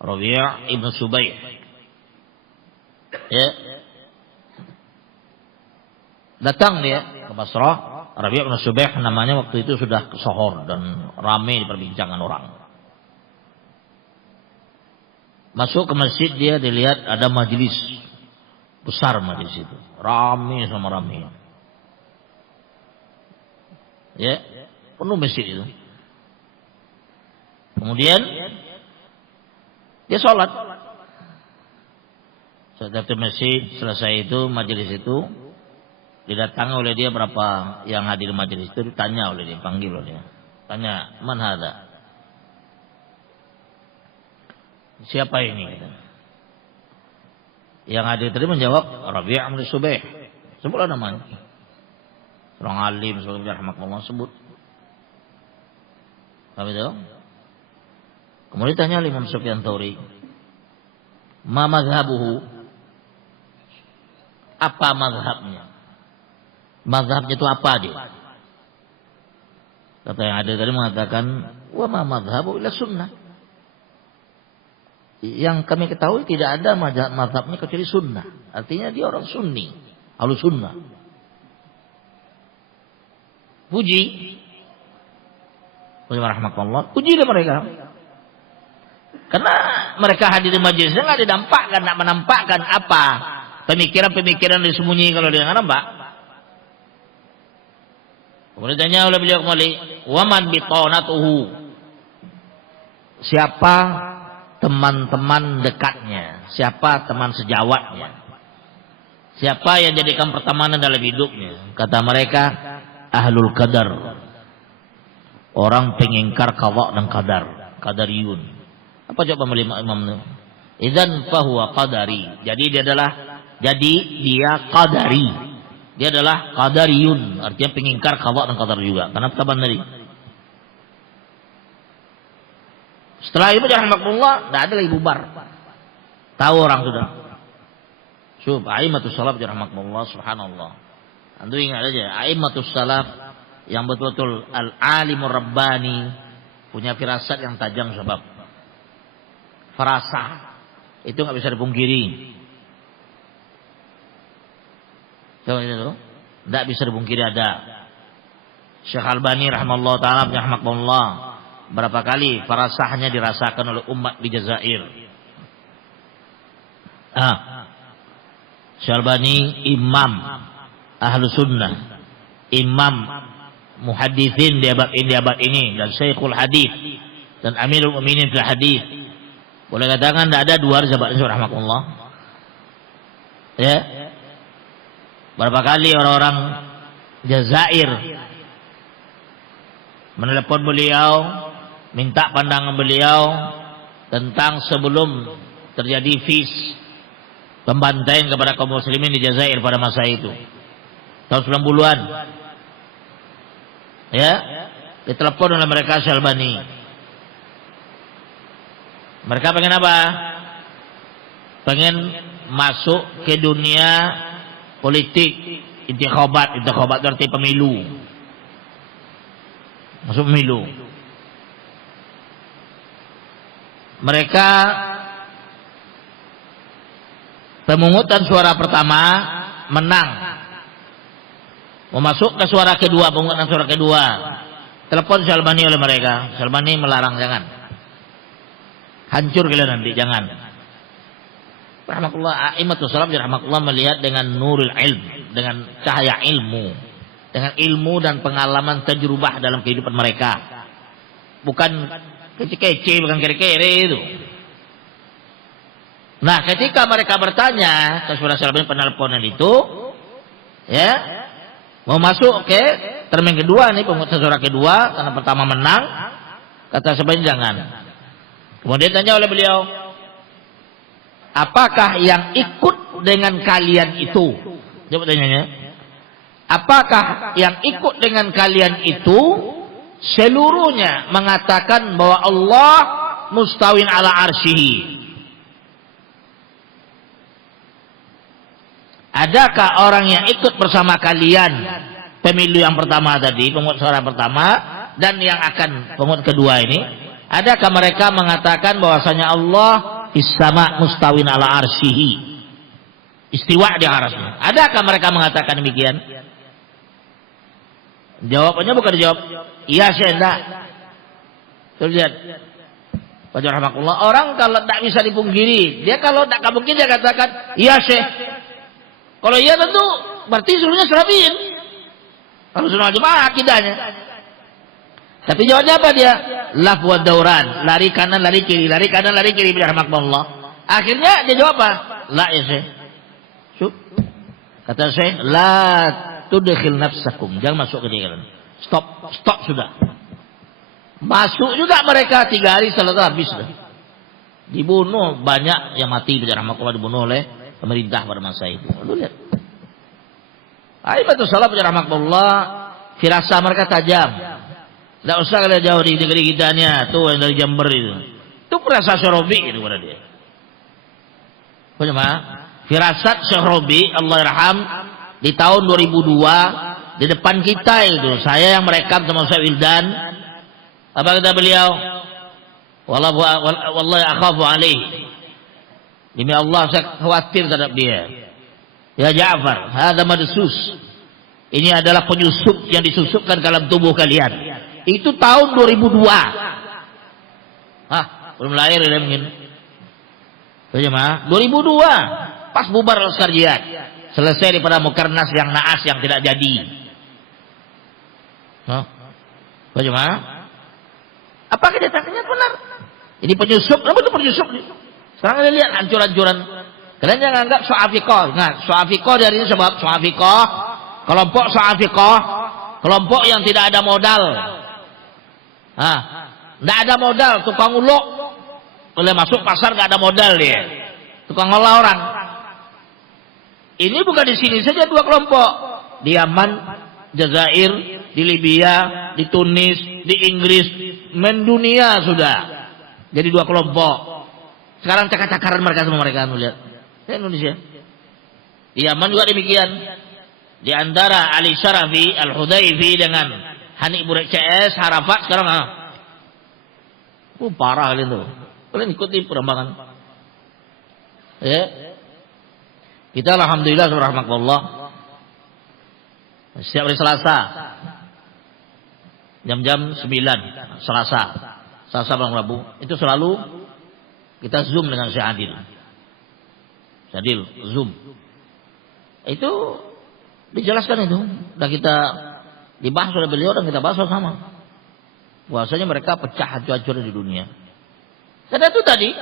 Rabi' ibn Subayh. Ya. Datang dia ke Basra. Rabi' ibn Subayh namanya waktu itu sudah sohor dan ramai diperbincangan orang. Masuk ke masjid, dia dilihat ada majelis besar majelis itu, ramai sama ramai. Ya, penuh masjid itu. Kemudian dia sholat. Setelah itu masjid selesai itu majelis itu, didatangi oleh dia berapa yang hadir majelis itu, ditanya oleh dia, panggil oleh dia. Tanya, man hadza? Siapa ini? Yang hadir tadi menjawab Rabi' bin Subayh. Sebutlah namanya. Seorang alim, seorang rahmatullah sebut. Apa itu? Kemudian tanya Imam Sufyan Tsauri, ma mazhabuhu? Apa mazhabnya? Mazhabnya itu apa dia? Kata yang hadir tadi mengatakan, wa ma mazhabu illa sunnah. Yang kami ketahui tidak ada mazhabnya kecuali sunnah. Artinya dia orang sunni, ahlu sunnah. Puji. Rahmatullah. Puji mereka. Karena mereka hadir di majelisnya nggak didampakkan, nggak menampakkan apa pemikiran-pemikiran disembunyi kalau dia nggak nampak. Kemudian tanya oleh beliau kembali, waman bitonatuhu, siapa teman-teman dekatnya, siapa teman sejawatnya, siapa yang jadikan pertemanan dalam hidupnya? Kata mereka, ahlul qadar, orang pengingkar qada dan qadar, qadariyun. Apa coba imam itu? Idzan fahuwa qadari. Jadi dia qadari. Dia adalah qadariyun, artinya pengingkar qada dan qadar juga. Karena pertama tadi. Setelah itu rahmatullah, tidak ada lagi bubar. Tahu orang sudah. A'immatus salaf rahmatullah, subhanallah. Antum ingat aja, a'immatus salaf yang betul-betul al-alimur rabbani, punya firasat yang tajam sebab farasah itu nggak bisa dipungkiri. Coba itu, nggak bisa dipungkiri ada. Syekh Albani rahimahullah taala rahimahullah berapa kali farasahnya dirasakan oleh umat di Jazair. Syekh Albani imam ahlu sunnah, imam muhadithin di abad ini dan syekhul hadis dan amirul mu'minin fil hadis. Boleh katakan tidak ada dua sahabat rahmatullah. Ya. Berapa kali orang-orang Jazair menelepon beliau, minta pandangan beliau tentang sebelum terjadi pembantaian kepada kaum muslimin di Jazair pada masa itu. Tahun 90-an. Ya, ditelepon oleh mereka Syalbani. Mereka pengen apa? Pengen masuk ke dunia politik, intikhabat berarti pemilu. Masuk pemilu. Mereka pemungutan suara pertama menang. Mau masuk ke suara kedua, pemungutan suara kedua. Telepon Syalbani oleh mereka. Syalbani melarang, jangan. Hancur kalian nanti, jangan. Rahmatullah, a'immatus salaf rahmatullah melihat dengan nurul ilm, dengan cahaya ilmu, dengan ilmu dan pengalaman tajrubah dalam kehidupan mereka. Bukan kece-kece, bukan kere-kere itu. Nah, ketika mereka bertanya ke saudara Syalbani penelponan itu, ya, mau masuk ke termin kedua nih, pemungutan suara kedua, karena pertama menang, kata Syalbani jangan. Kemudian tanya oleh beliau, apakah yang ikut dengan kalian itu? Coba tanyanya. Apakah yang ikut dengan kalian itu seluruhnya mengatakan bahwa Allah mustawin ala arsyihi? Adakah orang yang ikut bersama kalian pemilu yang pertama tadi, pemungutan suara pertama, dan yang akan pemungutan kedua ini? Adakah mereka mengatakan bahwasanya Allah is-sama mustawin ala arsyihi, istiwa di arsy-Nya? Adakah mereka mengatakan demikian? Jawabannya bukan dijawab iya saya enggak. Tuh lihat, Baca rahmatullah, orang kalau tak bisa dipungkiri, dia kalau tak mungkin dia katakan iya Syekh. Kalau iya tentu berarti seluruhnya Salafiyin. Kalau sunnah Jamaah akidahnya. Tapi jawabnya apa dia? Laf wa dauran, lari kanan lari kiri, lari kanan lari kiri rahmatullah. Akhirnya dia jawab apa? La ya Syekh. Kata Syekh, la tudkhil nafsakum, jangan masuk ke dia. Stop sudah. Masuk juga mereka 3 hari setelah habis sudah. Dibunuh banyak yang mati pada rahmatullah, dibunuh oleh pemerintah pada masa itu. Lu lihat. Aibatus salaf pada rahmatullah, firasah mereka tajam. Tidak usah kalian jauh di negeri kitanya, tuh yang dari Jember itu. Itu firasat Syarabi itu pada dia. Bagaimana? Firasat Syarabi, Allah yarham, di tahun 2002 di depan kita itu. Saya yang merekam sama Ustaz Wildan. Apa kata beliau? Wallahi akhafu alaihi. Demi Allah saya khawatir terhadap dia. Ya Ja'far, hadza madsus. Ini adalah penyusup yang disusupkan dalam tubuh kalian. Itu tahun 2002. Belum lahir ya mungkin. Bagaimana? 2002. Pas bubar Laskar Jihad. Selesai daripada Mukarnas yang naas yang tidak jadi. Bagaimana? Apa kenyataannya benar? Ini penyusup. Apa itu penyusup? Sekarang kalian lihat hancur-hancuran. Kalian jangan anggap So'afiqah. Nah, So'afiqah dari ini sebab So'afiqah, kelompok So'afiqah, kelompok yang tidak ada modal. Tidak ada modal, tukang uluk. Boleh masuk pasar nggak ada modal dia. Tukang ngolah orang. Ini bukan di sini saja dua kelompok. Di Yaman, Jazair, di Libya, di Tunis, di Inggris, mendunia sudah. Jadi dua kelompok. Sekarang cakar-cakaran mereka semua mereka melihat. Di Indonesia. Di Yaman juga demikian. Di antara Ali Syarafi, Al-Hudayfi dengan Hani Burek CS, Harafat sekarang parah kalian tuh. Kalian ikuti perkembangan. Ya. Kita alhamdulillah subhanallah. Setiap hari Selasa jam-jam 9 Selasa malam Rabu itu selalu kita Zoom dengan Syekh Adil Zoom. Itu dijelaskan itu. Dan kita dibahas oleh beliau dan kita bahas sama. Bahwasanya mereka pecah hancur-hancur di dunia. Karena itu tadi.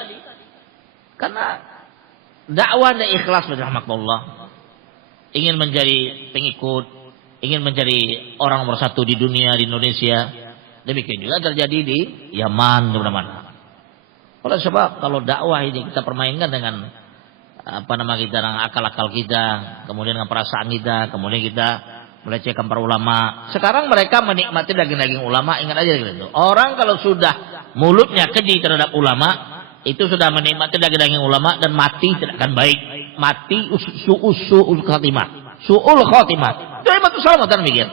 Karena dakwah dan ikhlas rahmatullah. Ingin menjadi pengikut. Ingin menjadi orang nomor satu di dunia, di Indonesia. Demikian juga terjadi di Yaman, di mana-mana. Oleh sebab kalau dakwah ini kita permainkan dengan dengan akal-akal kita, kemudian dengan perasaan kita, kemudian kita melecehkan para ulama. Sekarang mereka menikmati daging-daging ulama. Ingat aja gitu. Orang kalau sudah mulutnya keji terhadap ulama, itu sudah menikmati daging-daging ulama dan mati tidak akan baik. Mati su'ul khatimah. Su'ul khatimah. Itu emang salah dan mikir.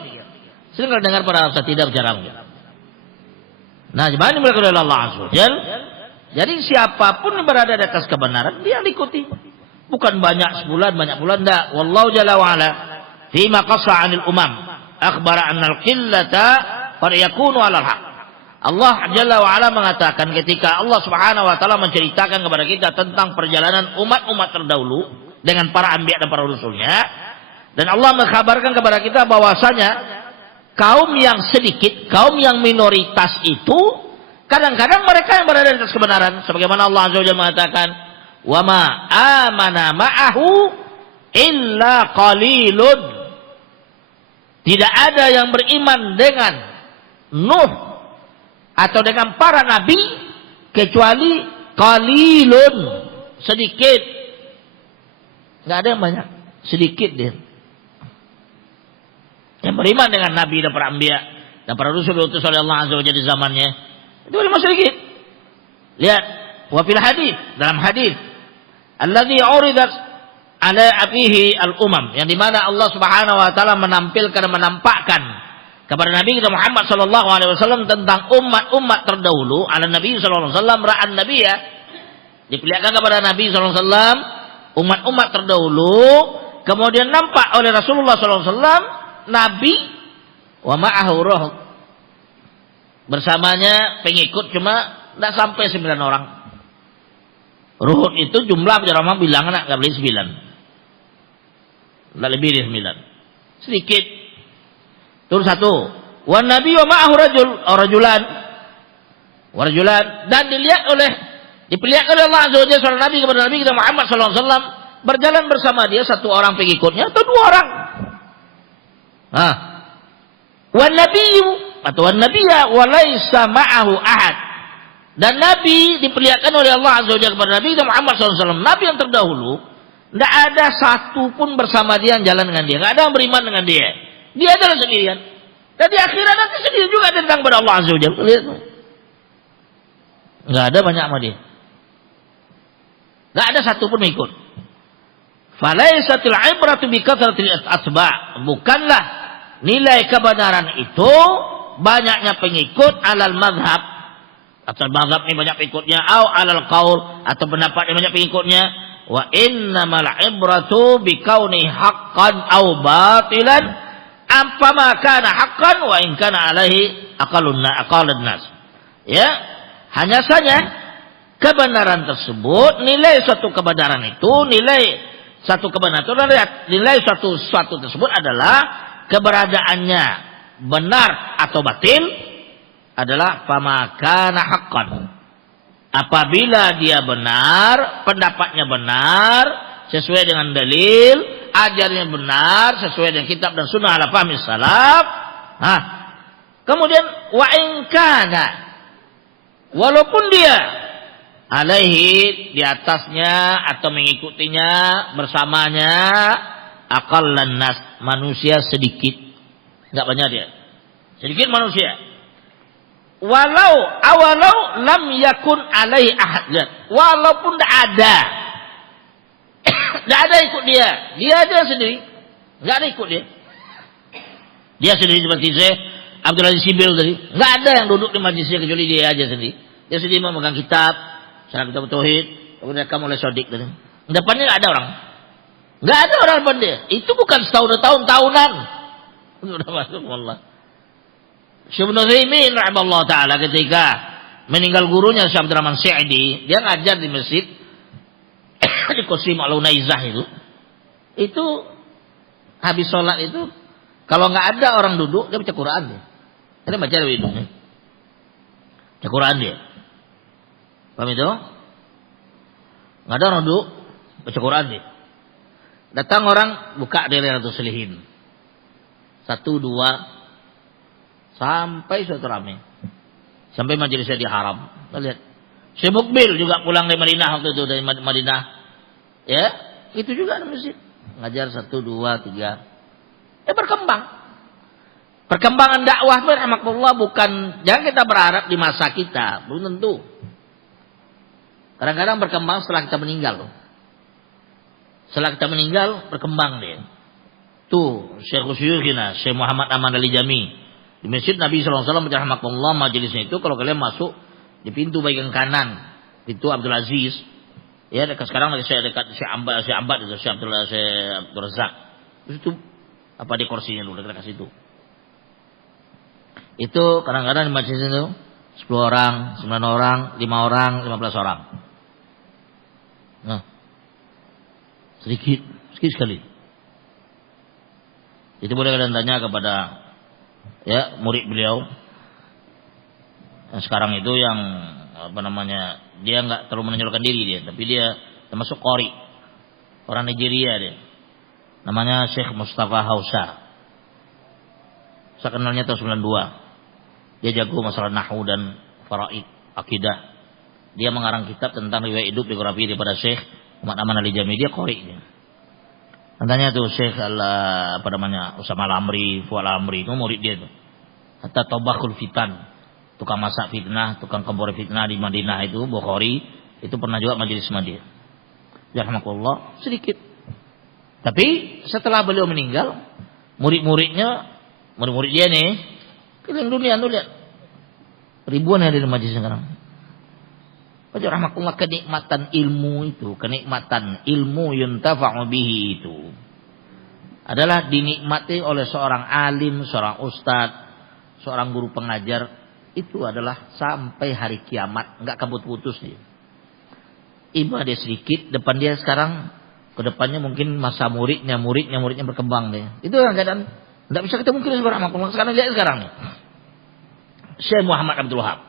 Sering dengar para ustaz tidak bicara. Nah, gimana mereka oleh Allah Azza wa Jalla? Jadi siapapun yang berada di atas kebenaran dia ikuti. Bukan banyak bulan enggak. Wallahu jalla wa ala fi ma qassa 'anil umam akhbara anna al-qillata qad yakunu 'alal haq. Allah jalla wa ala mengatakan ketika Allah Subhanahu wa taala menceritakan kepada kita tentang perjalanan umat-umat terdahulu dengan para anbiya dan para rasulnya, dan Allah mengkabarkan kepada kita bahwasanya kaum yang sedikit, kaum yang minoritas itu kadang-kadang mereka yang berada di atas kebenaran, sebagaimana Allah Azza wa Jalla mengatakan wa ma amana ma'ahu illa qalilun. Tidak ada yang beriman dengan Nuh atau dengan para nabi kecuali qalilun, sedikit. Enggak ada yang banyak, sedikit dia. Yang beriman dengan nabi dan para anbiya dan para rasul diutus oleh Allah Azza wa Jalla di zamannya itu cuma sedikit. Lihat, wa fil hadis, dalam hadis alladzi uridat ala afihi al-umam, yang dimana Allah Subhanahu wa taala menampakkan kepada Nabi kita Muhammad sallallahu alaihi wasallam tentang umat-umat terdahulu. Ala Nabi sallallahu alaihi wasallam ra'an nabiyya, diperlihatkan kepada Nabi sallallahu alaihi wasallam umat-umat terdahulu, kemudian nampak oleh Rasulullah sallallahu alaihi wasallam Nabi wa ma'ahu ruh, bersamanya pengikut cuma tidak sampai 9 orang. Ruhut itu jumlah ulama bilangan enggak lebih 9. Enggak lebih dari 9. Sedikit. Terus satu. Wan nabi wa ma'ahu rajulan. Dan diperlihatkan oleh Allah Azza wa Jalla Nabi kepada Nabi kita Muhammad sallallahu alaihi wasallam berjalan bersama dia satu orang pengikutnya atau 2 orang. Wan nabiyyu atau wan nabiyya wa laisa ma'ahu ahad. Dan Nabi diperlihatkan oleh Allah Azza wa Jalla kepada Nabi Muhammad SAW, Nabi yang terdahulu, tidak ada satu pun bersama dia yang jalan dengan dia, tidak ada yang beriman dengan dia. Dia adalah sendirian. Dan di akhirat nanti sendiri juga datang kepada Allah Azza wa Jalla. Lihat, tidak ada banyak sama dia. Tidak ada satu pun ikut. Falaisatil ibratu bi kathratil atba'. Bukanlah nilai kebenaran itu banyaknya pengikut alal mazhab, atau mazhab ini banyak pengikutnya, atau alal qaul, atau pendapat ini banyak pengikutnya. Wa innamal ibratu bi kauni haqqan aw batilan apa maka haqqan wa in kana alaihi aqalun nas. Ya, hanya saja kebenaran tersebut, nilai suatu kebenaran itu, nilai suatu tersebut adalah keberadaannya benar atau batil adalah famakana haqqan. Apabila dia benar, pendapatnya benar, sesuai dengan dalil, ajarnya benar, sesuai dengan kitab dan sunnah ala fahmi salaf. Kemudian wa in kana, walaupun dia alaihi, di atasnya atau mengikutinya, bersamanya, aqallan nas, manusia sedikit, enggak banyak dia, sedikit manusia. Walau lam yakun alaihi ahad, walaupun tidak ada ikut dia aja sendiri, enggak ada ikut dia sendiri, seperti saya Abdul Aziz Sibil tadi, enggak ada yang duduk di majlisnya kecuali dia aja sendiri. Dia sendiri memegang kitab, Syarah Kitab Tauhid, kemudian kamu oleh Sodik tadi. Depannya enggak ada orang. Enggak ada orang depan dia. Itu bukan tahun-tahunan. Sudah masuk wallah. Syekh Ibnu Utsaimin rahimahullah taala ketika meninggal gurunya Syekh Abdurrahman Sa'idi, dia ngajar di masjid di Qasim Al-Unaizah itu habis sholat itu kalau nggak ada orang duduk dia baca Quran dia. Dia baca dari hidungnya. Baca Quran dia. Paham itu? Nggak ada orang duduk baca Quran dia. Datang orang buka dari Riyadhus Shalihin. 1, 2 sampai suatu rame. Sampai majelisnya di Haram. Kita lihat. Syekh Mukbil juga pulang dari Madinah waktu itu, dari Madinah. Ya, itu juga di masjid. Ngajar 1, 2, 3. Berkembang. Perkembangan dakwah rahmatullah bukan, jangan kita berharap di masa kita, belum tentu. Kadang-kadang berkembang setelah kita meninggal loh. Setelah kita meninggal berkembang dia. Tuh, Syekh Syuyukhina, Syekh Muhammad Aman Ali Jami. Di masjid Nabi SAW rahmatullah, majelisnya itu kalau kalian masuk di pintu bagian kanan, pintu Abdul Aziz, ya dekat sekarang lagi saya dekat Syekh Ambad itu Syekh Abdul Razak. Itu apa di kursinya dulu dekat situ. Itu kadang-kadang di majelis itu 10 orang, 9 orang, 5 orang, 15 orang. Nah, sedikit sekali. Itu boleh kalian tanya kepada ya murid beliau yang sekarang itu, yang dia nggak terlalu menonjolkan diri dia, tapi dia termasuk qori, orang Nigeria dia, namanya Syekh Mustafa Hausa. Saya kenalnya tahun 92. Dia jago masalah nahwu dan faraid akidah. Dia mengarang kitab tentang riwayat hidup biografi daripada Syekh Muhammad Aman Ali Jami. Dia qori dia. Tanya tuh Syekh Usama Al-Amri, Fuad Al-Amri, itu murid dia tuh. Hatta Tabakul Fitan, tukang masak fitnah, tukang kompor fitnah di Madinah itu, Bukhari, itu pernah juga majelis sama dia. Rahmatullah, sedikit. Tapi setelah beliau meninggal, murid dia nih, keliling dunia tuh lihat. Ribuan yang ada di majelis sekarang. Rahmatullah, kenikmatan ilmu yuntafa'u bihi itu adalah dinikmati oleh seorang alim, seorang ustadz, seorang guru pengajar, itu adalah sampai hari kiamat, enggak kabut putus dia. Ibadah dia sedikit, depan dia sekarang, ke depannya mungkin masa muridnya berkembang dia. Itu yang keadaan enggak bisa kita mungkin rahmatullah. Sekarang lihat sekarang nih. Syekh Muhammad Abdul Wahab.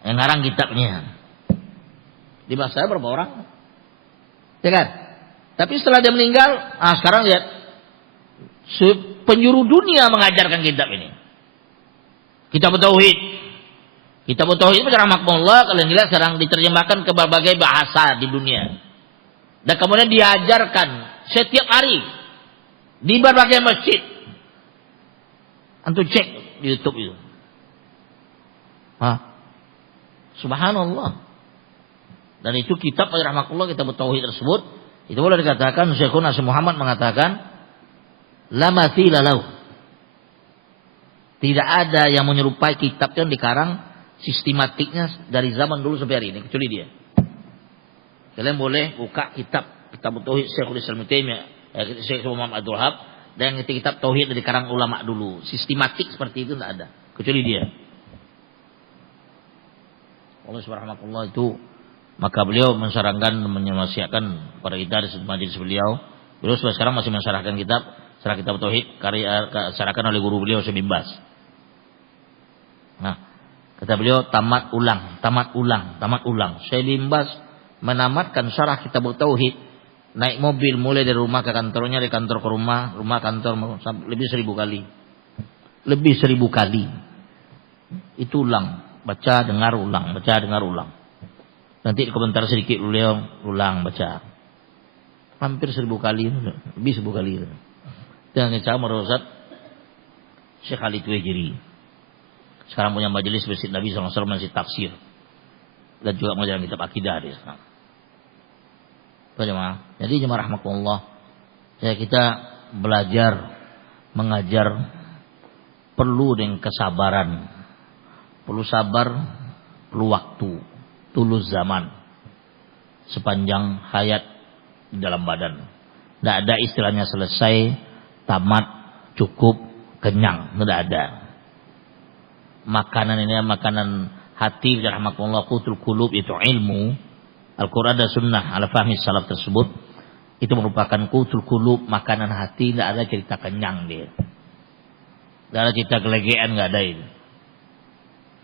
Yang ngarang kitabnya. Di masa berapa orang? Ya kan? Tapi setelah dia meninggal, sekarang lihat. Penjuru dunia mengajarkan kitab ini. Kitab Tauhid. Kitab Tauhid itu rahmatullah, kalian lihat sekarang diterjemahkan ke berbagai bahasa di dunia. Dan kemudian diajarkan setiap hari di berbagai masjid. Antum cek di YouTube itu. Subhanallah. Dan itu kitab rahmatullah, kitab tauhid tersebut, itu boleh dikatakan Syekhuna Syekh Muhammad mengatakan la matsila lahu. Tidak ada yang menyerupai kitab yang dikarang sistematiknya dari zaman dulu sampai hari ini kecuali dia. Kalian boleh buka kitab tauhid Syekhul Islam Taimiyah, Syekh Muhammad Abdul Wahab, Dan kitab tauhid dari karang ulama dulu. Sistematik seperti itu tidak ada. Kecuali dia. Allah subhanahu itu. Maka beliau mensarankan, menyemasyakan para kita di majelis beliau. Beliau sekarang masih mensyarahkan kitab. Syarah kitab tauhid. Syarahkan oleh guru beliau Syekh Bin Baz. Nah, kata beliau tamat ulang. Syekh Bin Baz menamatkan syarah kitab tauhid, naik mobil mulai dari rumah ke kantornya, dari kantor ke rumah kantor lebih 1000 kali. Lebih 1000 kali. Itu ulang, baca dengar ulang. Nanti komentar sedikit beliau ulang baca. Hampir 1000 kali, lebih 1000 kali. Dan saya merosat Syekh Khalid Wejiri. Sekarang punya majelis Masjid Nabi SAW masih tafsir. Dan juga mengajarkan kitab akidah dia sekarang. Itu jemaah. Jadi jemaah rahmatullah. Ya kita belajar, mengajar perlu dengan kesabaran. Perlu sabar, perlu waktu, tulus zaman. Sepanjang hayat di dalam badan. Tidak ada istilahnya selesai, tamat, cukup, kenyang. Tidak ada. Makanan ini makanan hati dan rahmatullah qutul qulub itu ilmu Al-Quran dan Sunnah ala fahmi salaf tersebut itu merupakan qutul qulub, makanan hati. Tidak ada cerita kenyang dia, tidak ada cerita gelegean, nggak ada itu.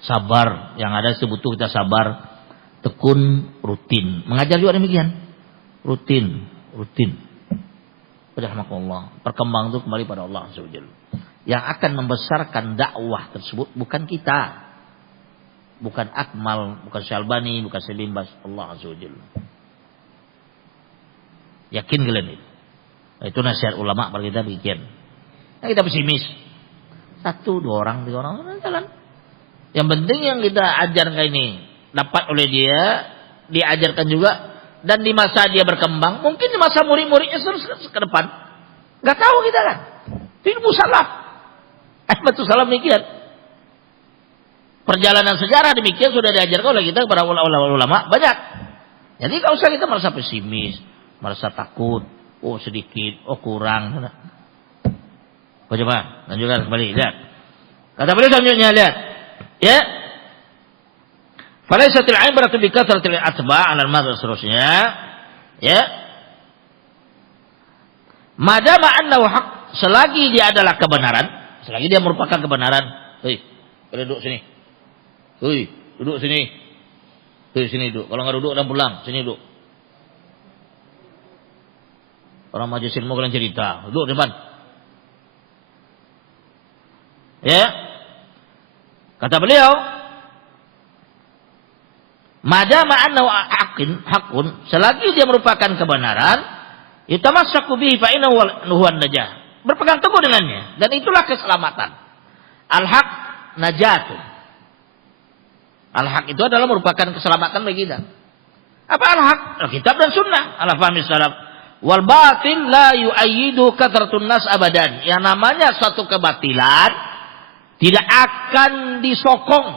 Sabar yang ada butuh kita sabar, tekun, rutin. Mengajar juga demikian, rutin. Rahmatullah perkembang itu kembali pada Allah subhanahu wa ta'ala. Yang akan membesarkan dakwah tersebut bukan kita. Bukan Akmal, bukan Syalbani, bukan Selimbas. Allah azza wa jalla. Yakin kalian itu. Itu nasihat ulama pada kita bikin. Nah, kita pesimis. 1, 2 orang, 3 orang jalan. Yang penting yang kita ajarkan ini dapat oleh dia, diajarkan juga. Dan di masa dia berkembang, mungkin di masa murid-muridnya ke depan. Gak tahu kita kan. Itu salah. Betul salah demikian. Perjalanan sejarah demikian sudah diajarkan oleh kita kepada ulama banyak. Jadi tidak usah kita merasa pesimis, merasa takut. Oh sedikit, oh kurang. Oh coba lanjutkan kembali. Lihat. Kata beliau selanjutnya lihat. Ya. Falaisatil ibratu bi kathratil atba' 'ala al-madhhab seterusnya. Ya. Madama annahu haq, selagi dia adalah kebenaran, selagi dia merupakan kebenaran. Hei, duduk sini. Hei, duduk sini. Hei, sini duduk. Kalau enggak duduk dan pulang, sini duduk. Orang majelis ilmu kalian cerita, duduk depan. Ya. Kata beliau, madama annahu haqqun, selagi dia merupakan kebenaran, yatamassaku bihi fa innahu huwan najah. Berpegang teguh dengannya dan itulah keselamatan. Al-haq najatun. Al-haq itu adalah merupakan keselamatan bagi kita. Apa al-haq? Alkitab dan sunnah ala fahmi salaf. Wal batil la yu'ayyidu kathratun nas abadan. Yang namanya satu kebatilan tidak akan disokong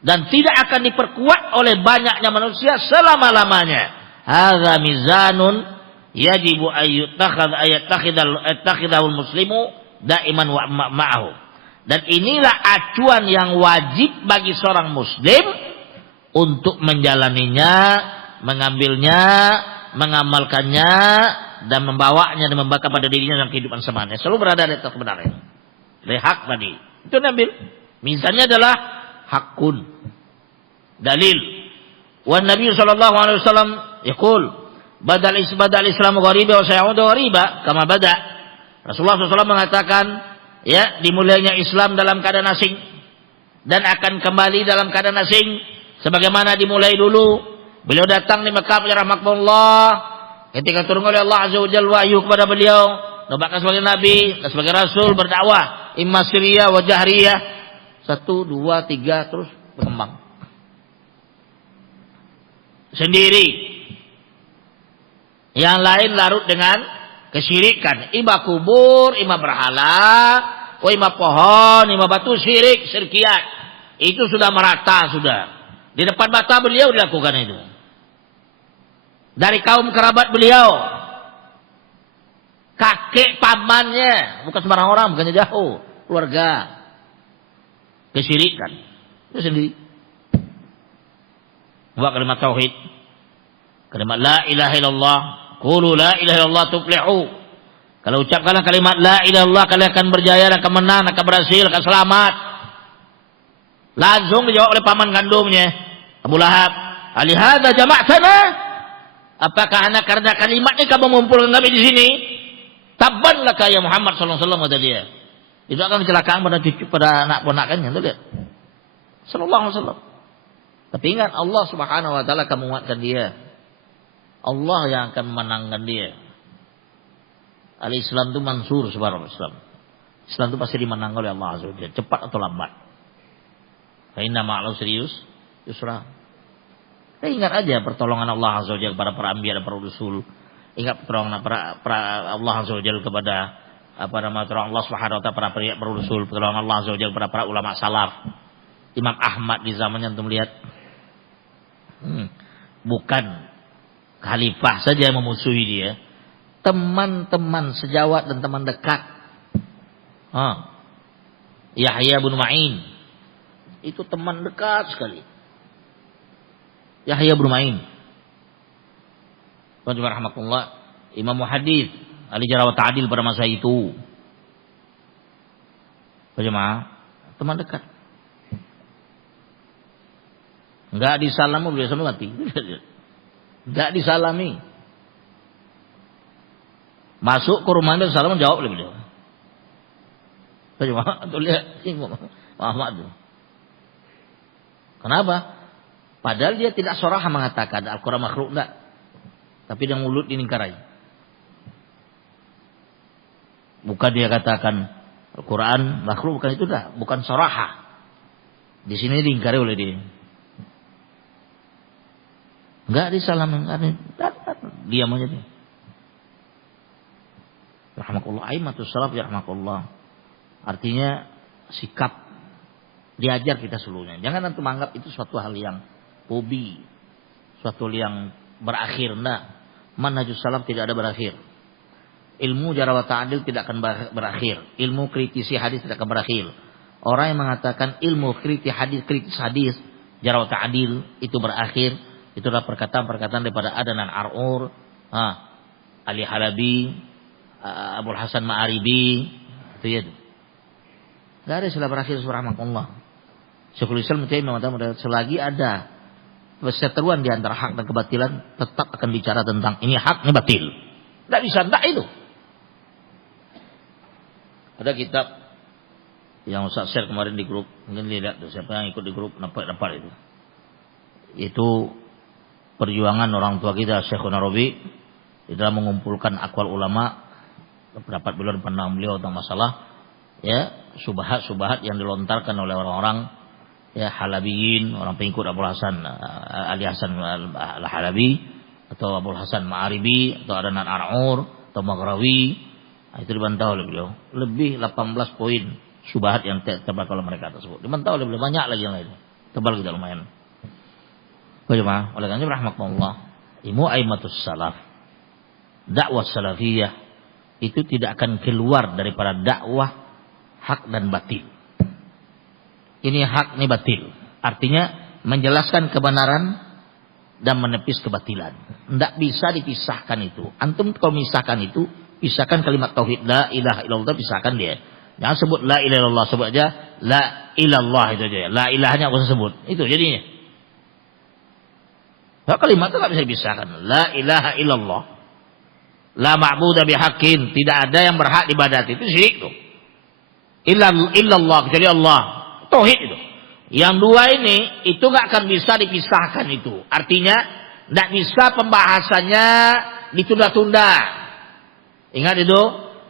dan tidak akan diperkuat oleh banyaknya manusia selama-lamanya. Hadza mizanun yajibu ayyattakhidhal muslimu daiman wa ma'ahu. Dan inilah acuan yang wajib bagi seorang muslim untuk menjalaninya, mengambilnya, mengamalkannya dan membawanya dan membaca pada dirinya dalam kehidupan semuanya. Selalu berada di atas kebenaran. Dari hak tadi. Itu ambil. Misalnya adalah hakun. Dalil. Wan Nabi sallallahu alaihi wasallam yaqul badal Islam ghariba wa sayaudu ghariba kama bada. Rasulullah SAW mengatakan, ya, dimulainya Islam dalam keadaan asing dan akan kembali dalam keadaan asing sebagaimana dimulai dulu. Beliau datang di Mekah rahmatullah ketika turun oleh Allah azza wajalla wahyu kepada beliau, nobatkan sebagai nabi, sebagai rasul, berdakwah imma sirriyah wa jahriyah. 1 2 3 terus berkembang. Sendiri. Yang lain larut dengan kesyirikan, imam kubur, imam berhala, imam pohon, imam batu, syirkiyat. Itu sudah merata sudah. Di depan mata beliau dilakukan itu. Dari kaum kerabat beliau. kakek pamannya, bukan sembarang orang, bukannya jauh, keluarga. Kesyirikan. Itu sendiri. Buat kalimat tauhid. Kalimat la ilaha illallah, qulu la ilaha illallah tuflihu. Kalau ucapkanlah kalimat la ilaha illallah, kalian akan berjaya, akan menang, akan berhasil, akan selamat. Langsung dijawab oleh paman kandungnya, Abu Lahab. Alihada jama'tana? Apakah anak karena kalimat ini kamu mengumpulkan kami di sini? Tabban laka ya Muhammad sallallahu alaihi wasallam, kata dia. Itu akan kecelakaan pada cucu, pada anak ponakannya, tuh lihat. Sallallahu alaihi wasallam. Tapi ingat, Allah Subhanahu wa taala akan menguatkan dia. Allah yang akan memenangkan dia. Al-Islam itu mansur, subhanallah. Islam itu pasti dimenangkan oleh Allah Azza wa Jalla, cepat atau lambat. Fa inna ma'al usri yusra. Kita ingat aja pertolongan Allah Azza wa Jalla kepada para anbiya dan para rasul. Ingat pertolongan Allah Azza wa Jalla kepada pertolongan Allah Subhanahu wa taala para rasul, pertolongan Allah Azza wa Jalla kepada para ulama salaf. Imam Ahmad di zamannya untuk melihat bukan khalifah saja yang memusuhi dia, teman-teman sejawat dan teman dekat. Yahya bin Ma'in itu teman dekat sekali. Yahya bin Ma'in, rahmatullah, imam muhadits, ahli jarh wa ta'dil pada masa itu. Bagaimana? Teman dekat. Enggak disalami beliau sampai mati. Enggak disalami. Masuk ke rumah dan salam jawab oleh beliau. Bagaimana? Tuh lihat Muhammad itu. Kenapa? Padahal dia tidak sorah mengatakan Al-Quran makhluk, enggak. Tapi dengan mulut diningkarai. Bukan dia katakan Al-Quran makhluk, bukan itu dah. Bukan sorah. Di sini diingkari oleh dia. Enggak disalamin, diam aja dia. Rahmatullah, aimatus salaf rahmatullah. Artinya sikap diajar kita seluruhnya. Jangan antum anggap itu suatu hal yang hobi, suatu yang berakhir. Nah, manhajus salaf tidak ada berakhir. Ilmu jarh wa ta'dil tidak akan berakhir. Ilmu kritisi hadis tidak akan berakhir. Orang yang mengatakan ilmu kritis hadis, jarh wa ta'dil itu berakhir, itu adalah perkataan-perkataan daripada Adnan Ar'ur, Ali Halabi, Abul Hasan Ma'aribi, itu ya. Enggak ada istilah berakhir subhanallah. Syekhul Islam mengatakan selagi ada perseteruan di antara hak dan kebatilan, tetap akan bicara tentang ini hak, ini batil. Enggak bisa, enggak itu. Ada kitab yang Ustaz share kemarin di grup, mungkin lihat tuh siapa yang ikut di grup dapat itu. Itu perjuangan orang tua kita Syekhul Arabi di dalam mengumpulkan akwal ulama, pendapat beliau dan pandangan beliau tentang masalah ya subahat yang dilontarkan oleh orang-orang ya halabiyin, orang pengikut Abul Hasan Ali Hasan Al-Halabi atau Abul Hasan Ma'aribi atau Adnan Ar'ur atau Maghrawi. Itu dibantah oleh beliau. Lebih 18 poin subahat yang tebal oleh mereka tersebut. Dibantah oleh beliau, banyak lagi yang lain. Tebal kita lumayan. Bagaimana? Oleh karena rahmatullah, ilmu aimatus salaf, dakwah salafiyah itu tidak akan keluar daripada dakwah hak dan batil. Ini hak, ini batil. Artinya menjelaskan kebenaran dan menepis kebatilan. Tidak bisa dipisahkan itu. Antum kalau memisahkan itu, pisahkan kalimat tauhid la ilaha illallah, pisahkan dia. Jangan sebut la ilaha illallah, sebut aja la ilallah itu aja. La ilahnya aku sebut. Itu jadinya. Nah, kalimat itu tidak bisa dipisahkan. La ilaha illallah. La ma'budu bihaqqin, tidak ada yang berhak diibadati. Itu syirik tuh. Illallah, kecuali Allah. Tauhid itu. Yang dua ini itu enggak akan bisa dipisahkan itu. Artinya enggak bisa pembahasannya ditunda-tunda. Ingat itu,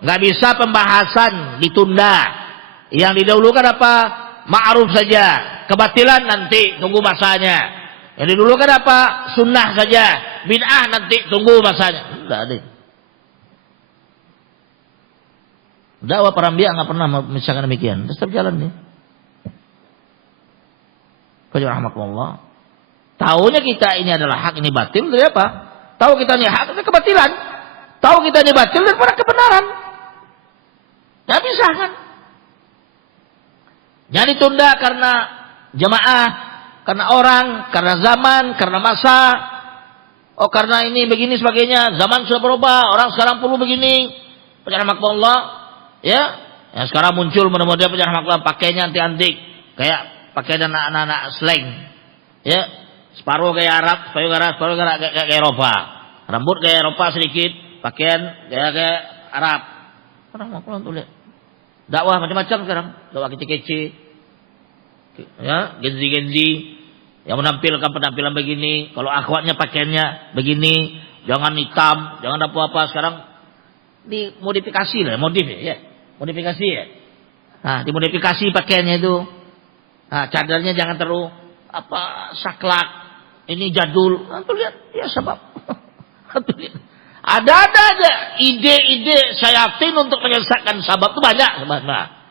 enggak bisa pembahasan ditunda. Yang didahulukan apa? Ma'ruf saja. Kebatilan nanti tunggu masanya. Yang didulukan apa? Sunnah saja. Bid'ah nanti tunggu masanya. Tidak ada. Dakwah para anbiya enggak pernah memisahkan demikian. Tetap jalan nih. Rahmatullah. Taunya kita ini adalah hak, ini batil, dari apa? Tahu kita ini hak, itu kebatilan. Tahu kita ini batil daripada kebenaran. Ya bisa kan? Jangan ditunda karena jemaah, karena orang, karena zaman, karena masa. Oh karena ini begini sebagainya. Zaman sudah berubah, orang sekarang perlu begini. Rahmatullah, ya. Yang sekarang muncul mudah-mudahan rahmatullah pakainya anti-antik, kayak pakaian anak-anak slang. Ya, separuh kayak Arab, separuh kayak Eropa. Rambut kayak Eropa sedikit, pakaian kayak Arab. Rahmatullah tuh lihat. Dakwah macam-macam sekarang, dakwah kece-kece. Ya, genzi-genzi yang menampilkan penampilan begini, kalau akhwatnya pakaiannya begini, jangan hitam, jangan apa-apa. Sekarang dimodifikasi lah, modifikasi ya. Nah, dimodifikasi pakaiannya itu. Nah, cadarnya jangan terlalu saklak. Ini jadul. Nah, tuh lihat, ya sebab. Ada aja ide-ide syaitan untuk menyesatkan sahabat itu banyak sebenarnya.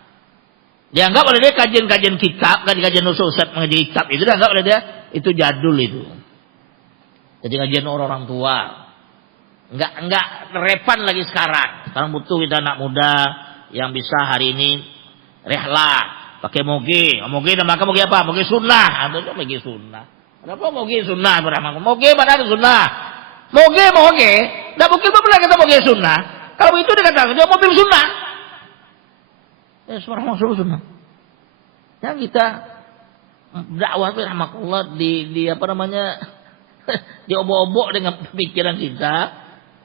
Dianggap oleh dia kajian-kajian kitab, kajian Ustaz mengaji kitab itu dianggap oleh dia itu jadul itu. Jadi kajian orang tua. Enggak relevan lagi sekarang. Sekarang butuh kita anak muda yang bisa hari ini rehlah, pakai moge. Moge namakan moge apa? Moge sunnah. Atau moge sunnah. Kenapa moge sunnah? Moge mana ada sunnah? Moge. Enggak mungkin pernah kata moge sunnah. Kalau itu dikatakan dia mobil sunnah. Ya seorang masuk sunnah. Yang kita dakwah itu rahmatullah di apa namanya? Diobok-obok dengan pemikiran kita.